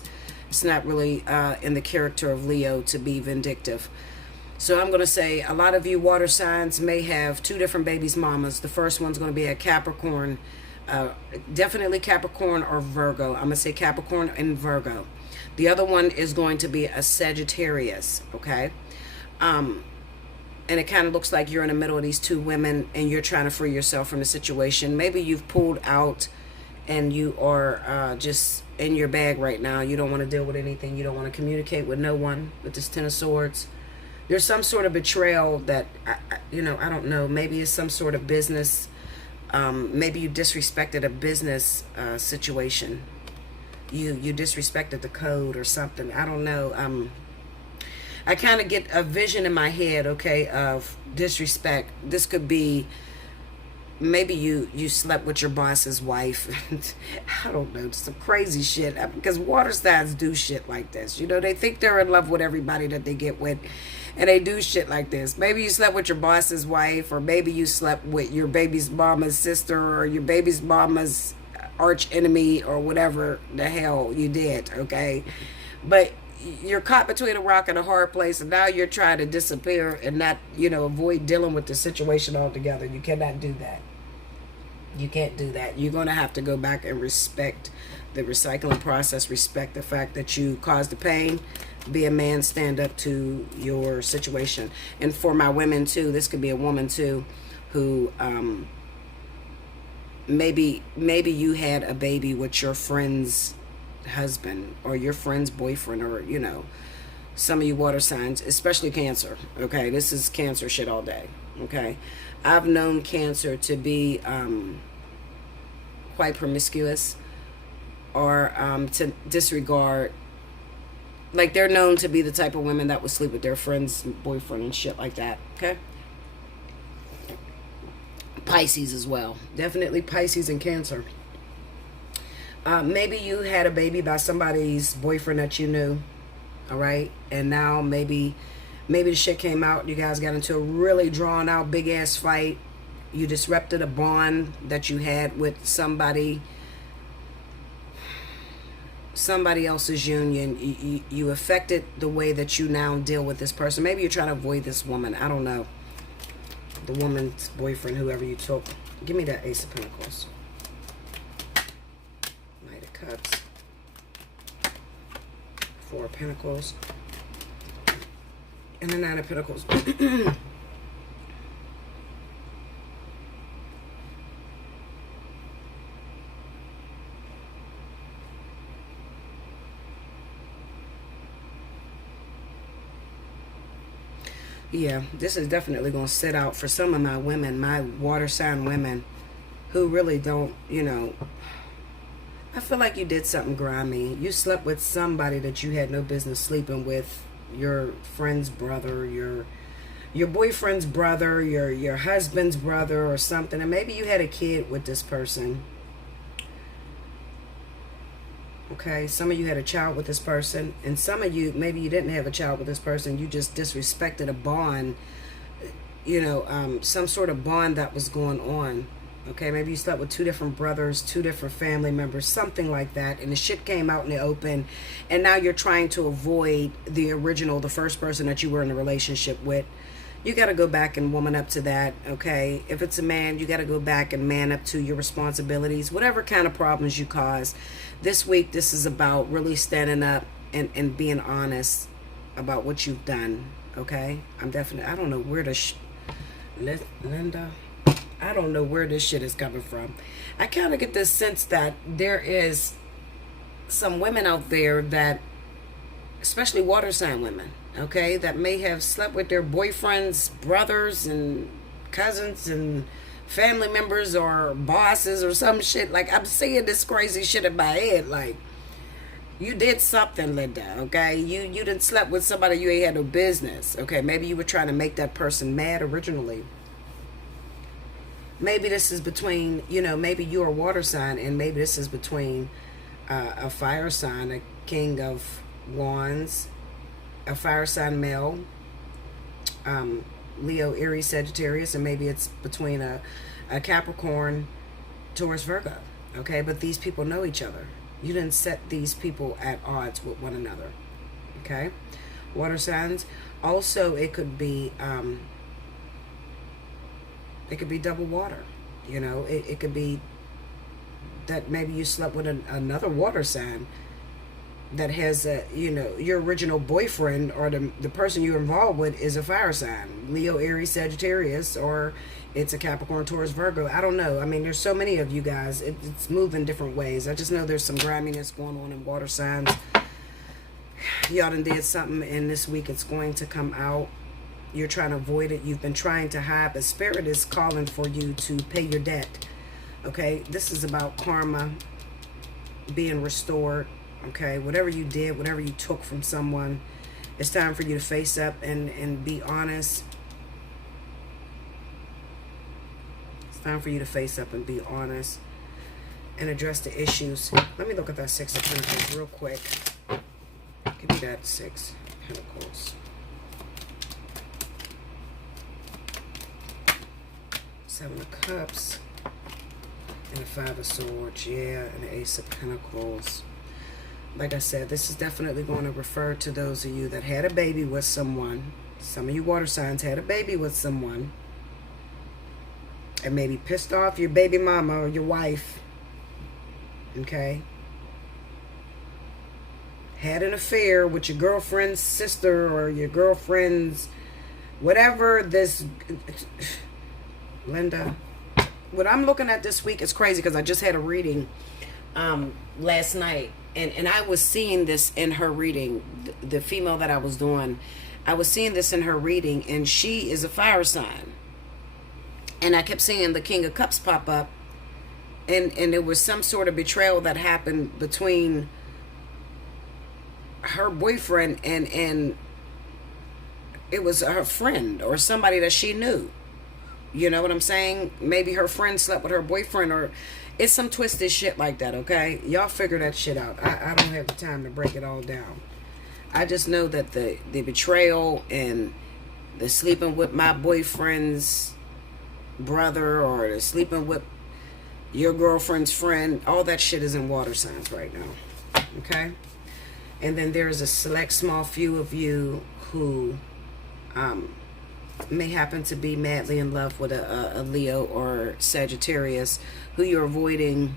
It's not really in the character of Leo to be vindictive. So I'm going to say a lot of you water signs may have two different babies' mamas. The first one's going to be a Capricorn, definitely Capricorn or Virgo. I'm going to say Capricorn and Virgo. The other one is going to be a Sagittarius, okay? And it kind of looks like you're in the middle of these two women and you're trying to free yourself from the situation. Maybe you've pulled out and you are just in your bag right now. You don't want to deal with anything. You don't want to communicate with no one with this Ten of Swords. There's some sort of betrayal that, I don't know. Maybe it's some sort of business. Maybe you disrespected a business situation. You disrespected the code or something. I don't know. I kind of get a vision in my head, okay, of disrespect. This could be, maybe you slept with your boss's wife. I don't know, some crazy shit. Because water signs do shit like this. They think they're in love with everybody that they get with, and they do shit like this. Maybe you slept with your boss's wife, or maybe you slept with your baby's mama's sister, or your baby's mama's arch enemy, or whatever the hell you did, okay? But you're caught between a rock and a hard place, and now you're trying to disappear and not, avoid dealing with the situation altogether. You cannot do that. You can't do that. You're going to have to go back and respect the recycling process, respect the fact that you caused the pain. Be a man, stand up to your situation. And for my women too, this could be a woman too, who maybe you had a baby with your friend's husband or your friend's boyfriend, or some of you water signs, especially Cancer. Okay, this is Cancer shit all day. Okay, I've known Cancer to be quite promiscuous, or to disregard, like they're known to be the type of women that would sleep with their friend's boyfriend and shit like that. Okay, Pisces as well, definitely Pisces and Cancer. Maybe you had a baby by somebody's boyfriend that you knew, all right? And now maybe the shit came out. You guys got into a really drawn out big ass fight. You disrupted a bond that you had with somebody. somebody else's union. You affected the way that you now deal with this person. Maybe you're trying to avoid this woman. I don't know. The woman's boyfriend, whoever you took. Give me that Ace of Pentacles. Knight of Cups. Four of Pentacles. And the Nine of Pentacles. Yeah, this is definitely going to sit out for some of my women, my water sign women, who really don't, you know, I feel like you did something grimy. You slept with somebody that you had no business sleeping with, your friend's brother, your boyfriend's brother, your husband's brother or something, and maybe you had a kid with this person. Okay, some of you had a child with this person, and some of you, maybe you didn't have a child with this person. You just disrespected a bond, you know, some sort of bond that was going on. Okay, maybe you slept with two different brothers, two different family members, something like that, and the shit came out in the open, and now you're trying to avoid the original, the first person that you were in a relationship with. You got to go back and woman up to that, okay? If it's a man, you got to go back and man up to your responsibilities, whatever kind of problems you cause. This week, this is about really standing up and being honest about what you've done, okay? I don't know where this, Linda, I don't know where this shit is coming from. I kind of get this sense that there is some women out there that, especially water sign women, okay, that may have slept with their boyfriends, brothers, and cousins, and family members, or bosses, or some shit. Like, I'm seeing this crazy shit in my head. Like, you did something, Linda, okay? You didn't slept with somebody you ain't had no business, okay? Maybe you were trying to make that person mad originally. Maybe this is between, you know, maybe you're a water sign, and maybe this is between a fire sign, a King of Wands, a fire sign male, Leo, Aries, Sagittarius, and maybe it's between a Capricorn, Taurus, Virgo, okay? But these people know each other. You didn't set these people at odds with one another, okay? Water signs. Also, it could be double water, you know? It could be that maybe you slept with another water sign that has a, you know, your original boyfriend or the person you're involved with is a fire sign, Leo, Aries, Sagittarius, or it's a Capricorn, Taurus, Virgo. I don't know. I mean, there's so many of you guys. It's moving different ways. I just know there's some griminess going on in water signs. Y'all done did something, and this week it's going to come out. You're trying to avoid it. You've been trying to hide, but Spirit is calling for you to pay your debt. Okay, this is about karma being restored. Okay, whatever you did, whatever you took from someone, it's time for you to face up and be honest. It's time for you to face up and be honest and address the issues. Let me look at that Six of Pentacles real quick. Give me that Six of Pentacles. Seven of Cups and the Five of Swords, yeah, and the Ace of Pentacles. Like I said, this is definitely going to refer to those of you that had a baby with someone. Some of you water signs had a baby with someone and maybe pissed off your baby mama or your wife. Okay? Had an affair with your girlfriend's sister or your girlfriend's whatever. This, Linda, what I'm looking at this week is crazy because I just had a reading last night. And I was seeing this in her reading, the female that I was doing, I was seeing this in her reading, and she is a fire sign. And I kept seeing the King of Cups pop up, and there was some sort of betrayal that happened between her boyfriend and it was her friend or somebody that she knew. You know what I'm saying? Maybe her friend slept with her boyfriend, or it's some twisted shit like that, okay? Y'all figure that shit out. I don't have the time to break it all down. I just know that the betrayal and the sleeping with my boyfriend's brother or the sleeping with your girlfriend's friend, all that shit is in water signs right now. Okay? And then there is a select small few of you who may happen to be madly in love with a Leo or Sagittarius who you're avoiding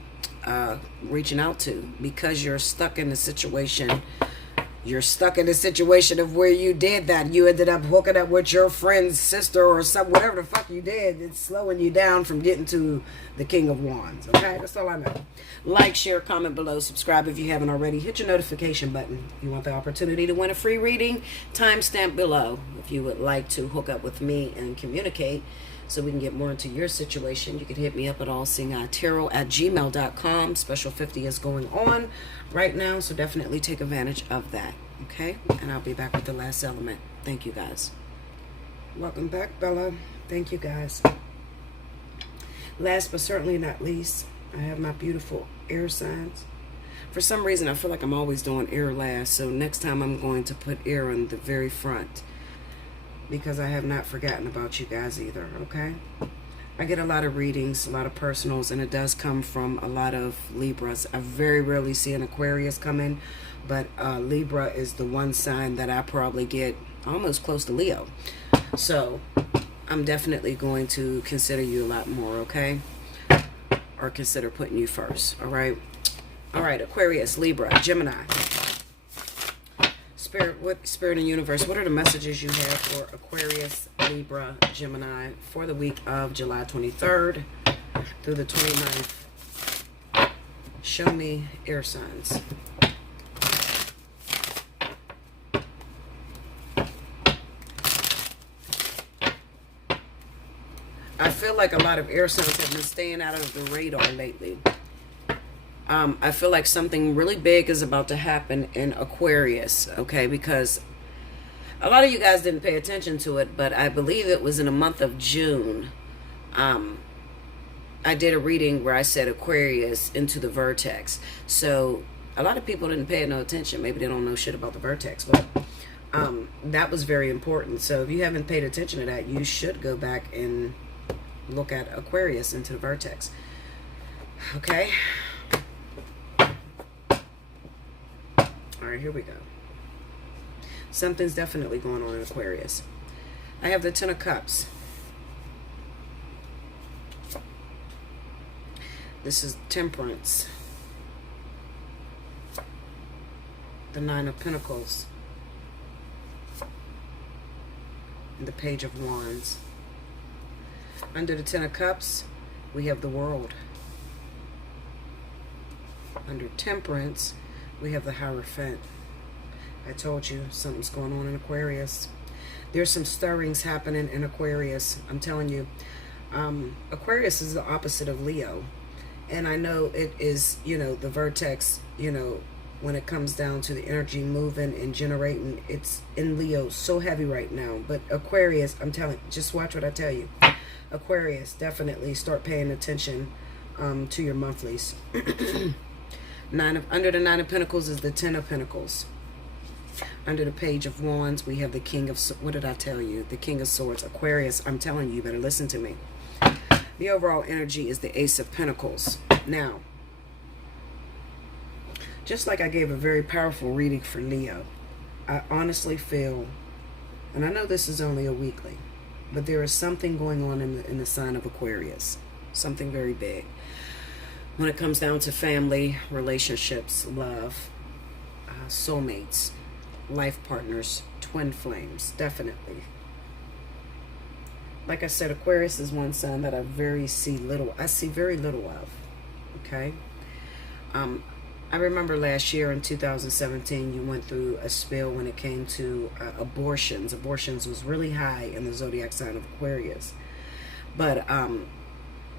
reaching out to because you're stuck in a situation. You're stuck in a situation of where you did that. You ended up hooking up with your friend's sister or some whatever the fuck you did. It's slowing you down from getting to the King of Wands. Okay, that's all I know. Like, share, comment below, subscribe if you haven't already. Hit your notification button. If you want the opportunity to win a free reading, timestamp below. If you would like to hook up with me and communicate so we can get more into your situation, you can hit me up at allseeingeyetarot@gmail.com. Special 50 is going on right now, so definitely take advantage of that. Okay, and I'll be back with the last element. Thank you guys. Welcome back, Bella. Thank you guys. Last but certainly not least, I have my beautiful air signs. For some reason, I feel like I'm always doing air last, so next time I'm going to put air on the very front, because I have not forgotten about you guys either. Okay, I get a lot of readings, a lot of personals, and it does come from a lot of Libras. I very rarely see an Aquarius come in, but Libra is the one sign that I probably get almost close to Leo. So I'm definitely going to consider you a lot more, okay? Or consider putting you first, all right? All right, Aquarius, Libra, Gemini. Spirit and universe, what are the messages you have for Aquarius, Libra, Gemini for the week of July 23rd through the 29th? Show me air signs. I feel like a lot of air signs have been staying out of the radar lately. I feel like something really big is about to happen in Aquarius, okay? Because a lot of you guys didn't pay attention to it, but I believe it was in the month of June. I did a reading where I said Aquarius into the vertex. So a lot of people didn't pay no attention. Maybe they don't know shit about the vertex, but that was very important. So if you haven't paid attention to that, you should go back and look at Aquarius into the vertex. Okay? All right, here we go. Something's definitely going on in Aquarius. I have the Ten of Cups. This is Temperance. The Nine of Pentacles. And the Page of Wands. Under the Ten of Cups, we have the World. Under Temperance, we have the Hierophant. I told you something's going on in Aquarius. There's some stirrings happening in Aquarius. I'm telling you. Aquarius is the opposite of Leo. And I know it is, you know, the vertex, you know, when it comes down to the energy moving and generating, it's in Leo so heavy right now. But Aquarius, I'm telling you, just watch what I tell you. Aquarius, definitely start paying attention to your monthlies. Under the Nine of Pentacles is the Ten of Pentacles. Under the Page of Wands, we have the King of... What did I tell you? The King of Swords. Aquarius, I'm telling you, you better listen to me. The overall energy is the Ace of Pentacles. Now, just like I gave a very powerful reading for Leo, I honestly feel, and I know this is only a weekly, but there is something going on in the sign of Aquarius. Something very big. When it comes down to family, relationships, love, soulmates, life partners, twin flames, definitely. Like I said, Aquarius is one sign that I see very little of. Okay? I remember last year in 2017, you went through a spill when it came to abortions. Abortions was really high in the zodiac sign of Aquarius. But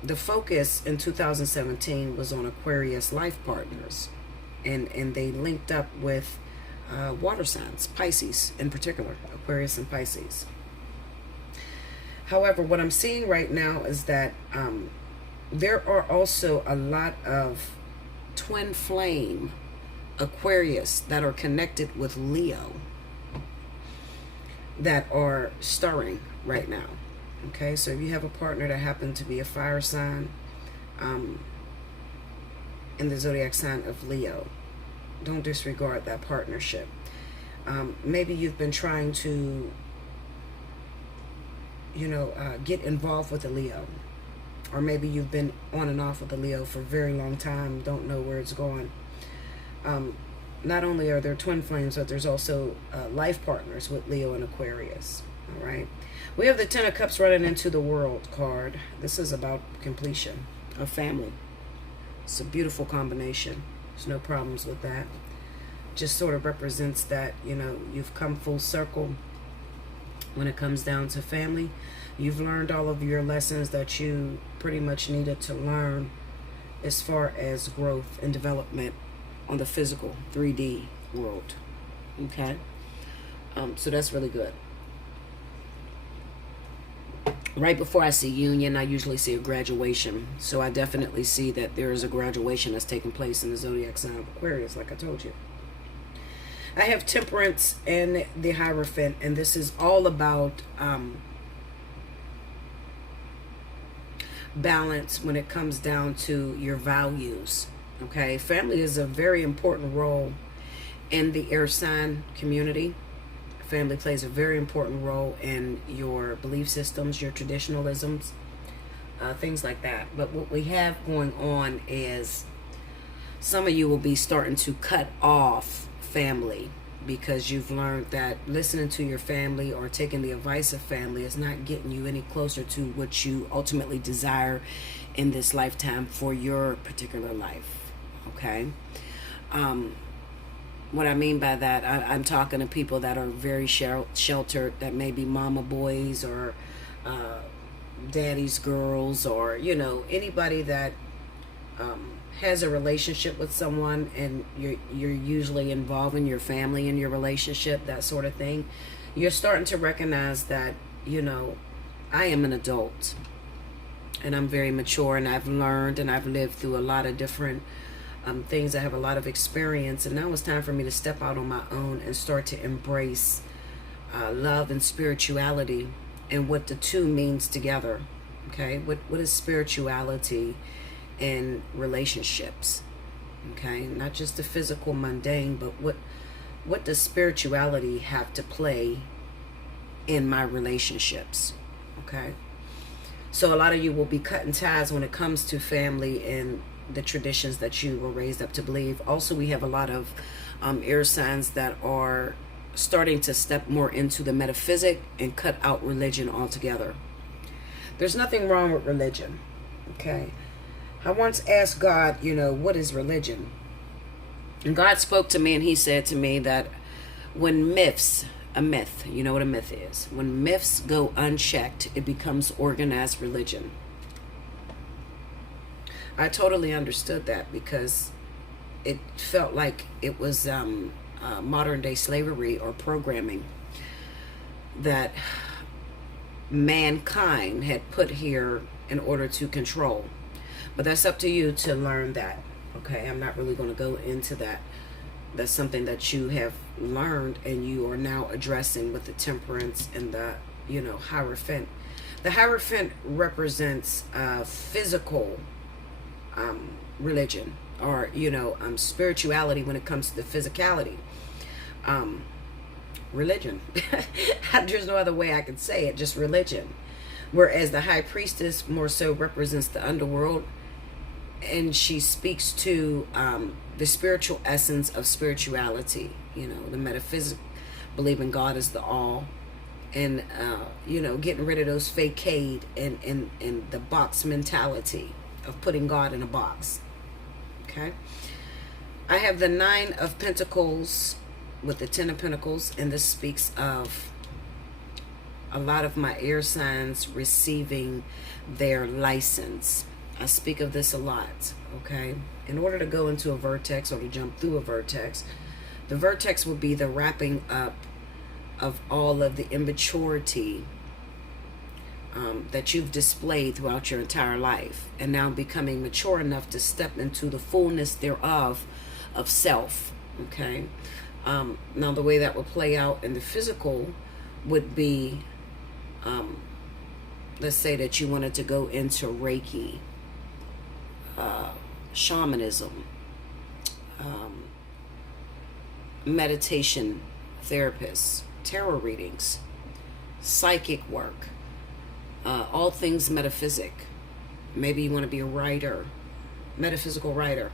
the focus in 2017 was on Aquarius life partners. And they linked up with water signs, Pisces in particular, Aquarius and Pisces. However, what I'm seeing right now is that there are also a lot of twin flame Aquarius that are connected with Leo that are stirring right now. Okay, so if you have a partner that happened to be a fire sign in the zodiac sign of Leo, Don't disregard that partnership. Maybe you've been trying to, get involved with a Leo. Or maybe you've been on and off with a Leo for a very long time, don't know where it's going. Not only are there twin flames, but there's also life partners with Leo and Aquarius. All right. We have the Ten of Cups running into the World card. This is about completion of family. It's a beautiful combination. There's no problems with that. Just sort of represents that, you've come full circle when it comes down to family. You've learned all of your lessons that you pretty much needed to learn as far as growth and development on the physical 3D world. Okay? So that's really good. Right before I see union, I usually see a graduation. So I definitely see that there is a graduation that's taking place in the zodiac sign of Aquarius, like I told you. I have Temperance and the Hierophant, and this is all about balance when it comes down to your values. Okay, family is a very important role in the air sign community. Family plays a very important role in your belief systems, your traditionalisms, things like that. But what we have going on is some of you will be starting to cut off family because you've learned that listening to your family or taking the advice of family is not getting you any closer to what you ultimately desire in this lifetime for your particular life. Okay? What I mean by that, I'm talking to people that are very sheltered, that may be mama boys or daddy's girls, or anybody that has a relationship with someone, and you're usually involving your family in your relationship, that sort of thing. You're starting to recognize that I am an adult and I'm very mature, and I've learned and I've lived through a lot of different things. I have a lot of experience, and now it's time for me to step out on my own and start to embrace love and spirituality and what the two means together. Okay, what is spirituality in relationships? Okay, not just the physical mundane, but what does spirituality have to play in my relationships? Okay, so a lot of you will be cutting ties when it comes to family and the traditions that you were raised up to believe. Also, we have a lot of air signs that are starting to step more into the metaphysic and cut out religion altogether. There's nothing wrong with religion. Okay, I once asked God, what is religion? And God spoke to me, and he said to me that when a myth, you know what a myth is? When myths go unchecked, it becomes organized religion. I totally understood that because it felt like it was modern day slavery or programming that mankind had put here in order to control. But that's up to you to learn that. Okay, I'm not really going to go into that. That's something that you have learned and you are now addressing with the Temperance and the Hierophant. The Hierophant represents physical religion, or spirituality when it comes to the physicality. Religion. There's no other way I can say it, just religion. Whereas the High Priestess more so represents the underworld, and she speaks to the spiritual essence of spirituality, the metaphysics, believing God is the all, and getting rid of those facade and the box mentality of putting God in a box. Okay, I have the Nine of Pentacles with the Ten of Pentacles, and this speaks of a lot of my air signs receiving their license. I speak of this a lot. Okay, in order to go into a vertex or to jump through a vertex, the vertex will be the wrapping up of all of the immaturity that you've displayed throughout your entire life, and now becoming mature enough to step into the fullness thereof of self. Okay, now the way that would play out in the physical would be, let's say that you wanted to go into Reiki, shamanism, meditation therapists, tarot readings, psychic work, all things metaphysic. Maybe you want to be a writer, metaphysical writer.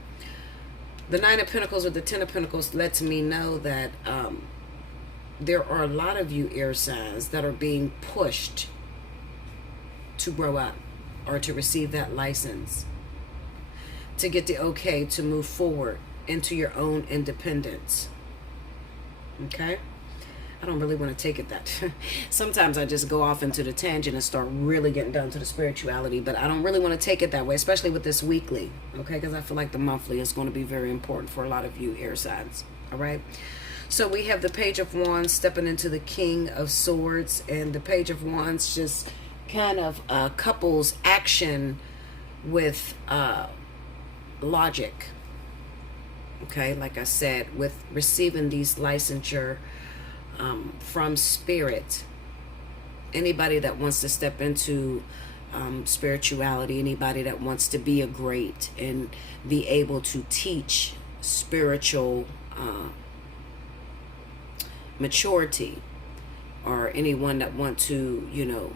The Nine of Pentacles or the Ten of Pentacles lets me know that there are a lot of you air signs that are being pushed to grow up or to receive that license, to get the okay to move forward into your own independence. Okay? I don't really want to take it that. Sometimes I just go off into the tangent and start really getting down to the spirituality, but I don't really want to take it that way, especially with this weekly, okay? Because I feel like the monthly is going to be very important for a lot of you air signs, all right? So we have the Page of Wands stepping into the King of Swords, and the Page of Wands just kind of couples action with logic, okay? Like I said, with receiving these licensure from spirit. Anybody that wants to step into spirituality, anybody that wants to be a great and be able to teach spiritual maturity, or anyone that want to, you know,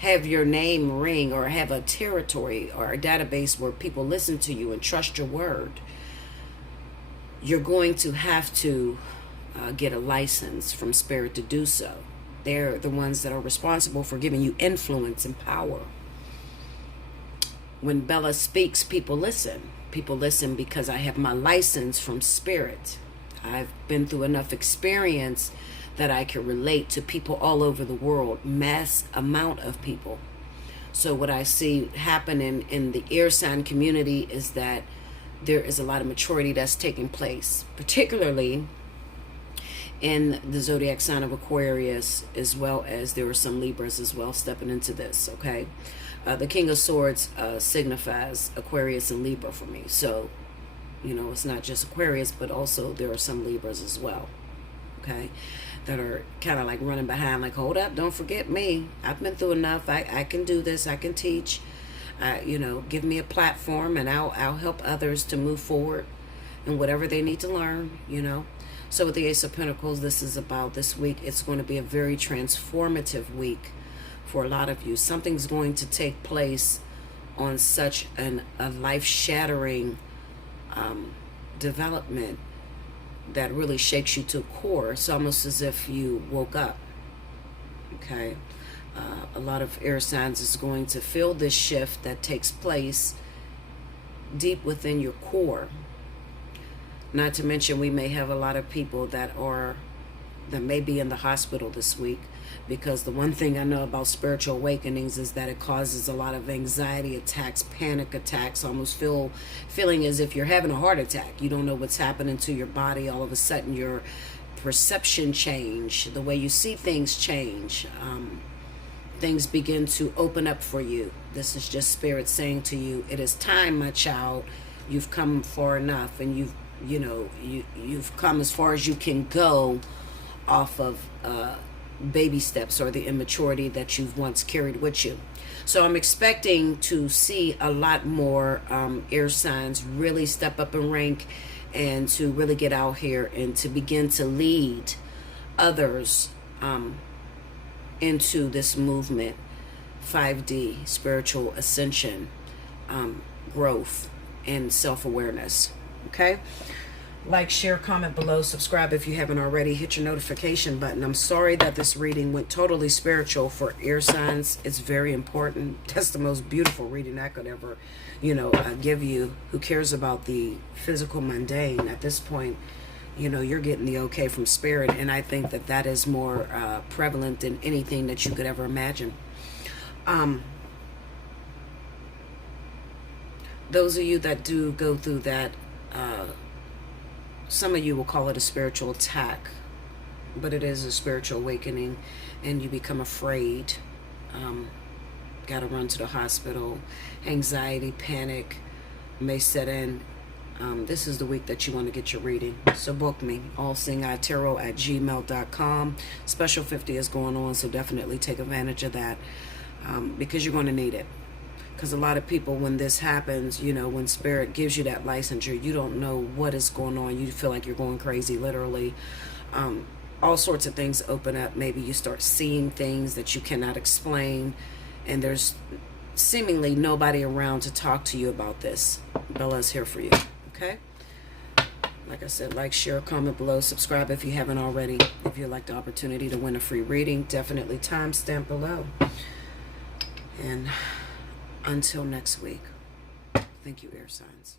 have your name ring or have a territory or a database where people listen to you and trust your word, you're going to have to get a license from spirit to do so. They're the ones that are responsible for giving you influence and power. When Bella speaks, people listen. People listen because I have my license from spirit. I've been through enough experience that I can relate to people all over the world, mass amount of people. So what I see happening in the air sign community is that there is a lot of maturity that's taking place, particularly in the zodiac sign of Aquarius, as well as there are some Libras as well stepping into this, okay? The King of Swords signifies Aquarius and Libra for me. So, you know, it's not just Aquarius, but also there are some Libras as well, okay? That are kind of like running behind, like, hold up, don't forget me. I've been through enough. I can do this. I can teach. You know, give me a platform and I'll help others to move forward in whatever they need to learn, you know. So with the Ace of Pentacles, this is about this week. It's going to be a very transformative week for a lot of you. Something's going to take place on such a life-shattering development that really shakes you to the core. It's almost as if you woke up, okay? A lot of air signs is going to feel this shift that takes place deep within your core. Not to mention, we may have a lot of people that may be in the hospital this week, because the one thing I know about spiritual awakenings is that it causes a lot of anxiety attacks, panic attacks, almost feeling as if you're having a heart attack. You don't know what's happening to your body. All of a sudden, your perception change, the way you see things change. Things begin to open up for you. This is just spirit saying to you, it is time, my child. You've come far enough, and you've come as far as you can go off of baby steps or the immaturity that you've once carried with you. So I'm expecting to see a lot more air signs really step up in rank and to really get out here and to begin to lead others into this movement, 5D, spiritual ascension, growth, and self-awareness. Okay? Like, share, comment below, subscribe if you haven't already, hit your notification button. I'm sorry that this reading went totally spiritual for air signs. It's very important. That's the most beautiful reading I could ever, give you. Who cares about the physical mundane? At this point, you're getting the okay from spirit, and I think that that is more prevalent than anything that you could ever imagine. Those of you that do go through that, some of you will call it a spiritual attack, but it is a spiritual awakening, and you become afraid. Got to run to the hospital. Anxiety, panic may set in. This is the week that you want to get your reading. So book me, allseeingeyetarot@gmail.com. Special 50 is going on, so definitely take advantage of that, because you're going to need it. Because a lot of people, when this happens, you know, when Spirit gives you that licensure, you don't know what is going on. You feel like you're going crazy, literally. All sorts of things open up. Maybe you start seeing things that you cannot explain, and there's seemingly nobody around to talk to you about this. Bella is here for you, okay? Like I said, like, share, comment below, subscribe if you haven't already. If you'd like the opportunity to win a free reading, definitely timestamp below. And until next week, thank you, air signs.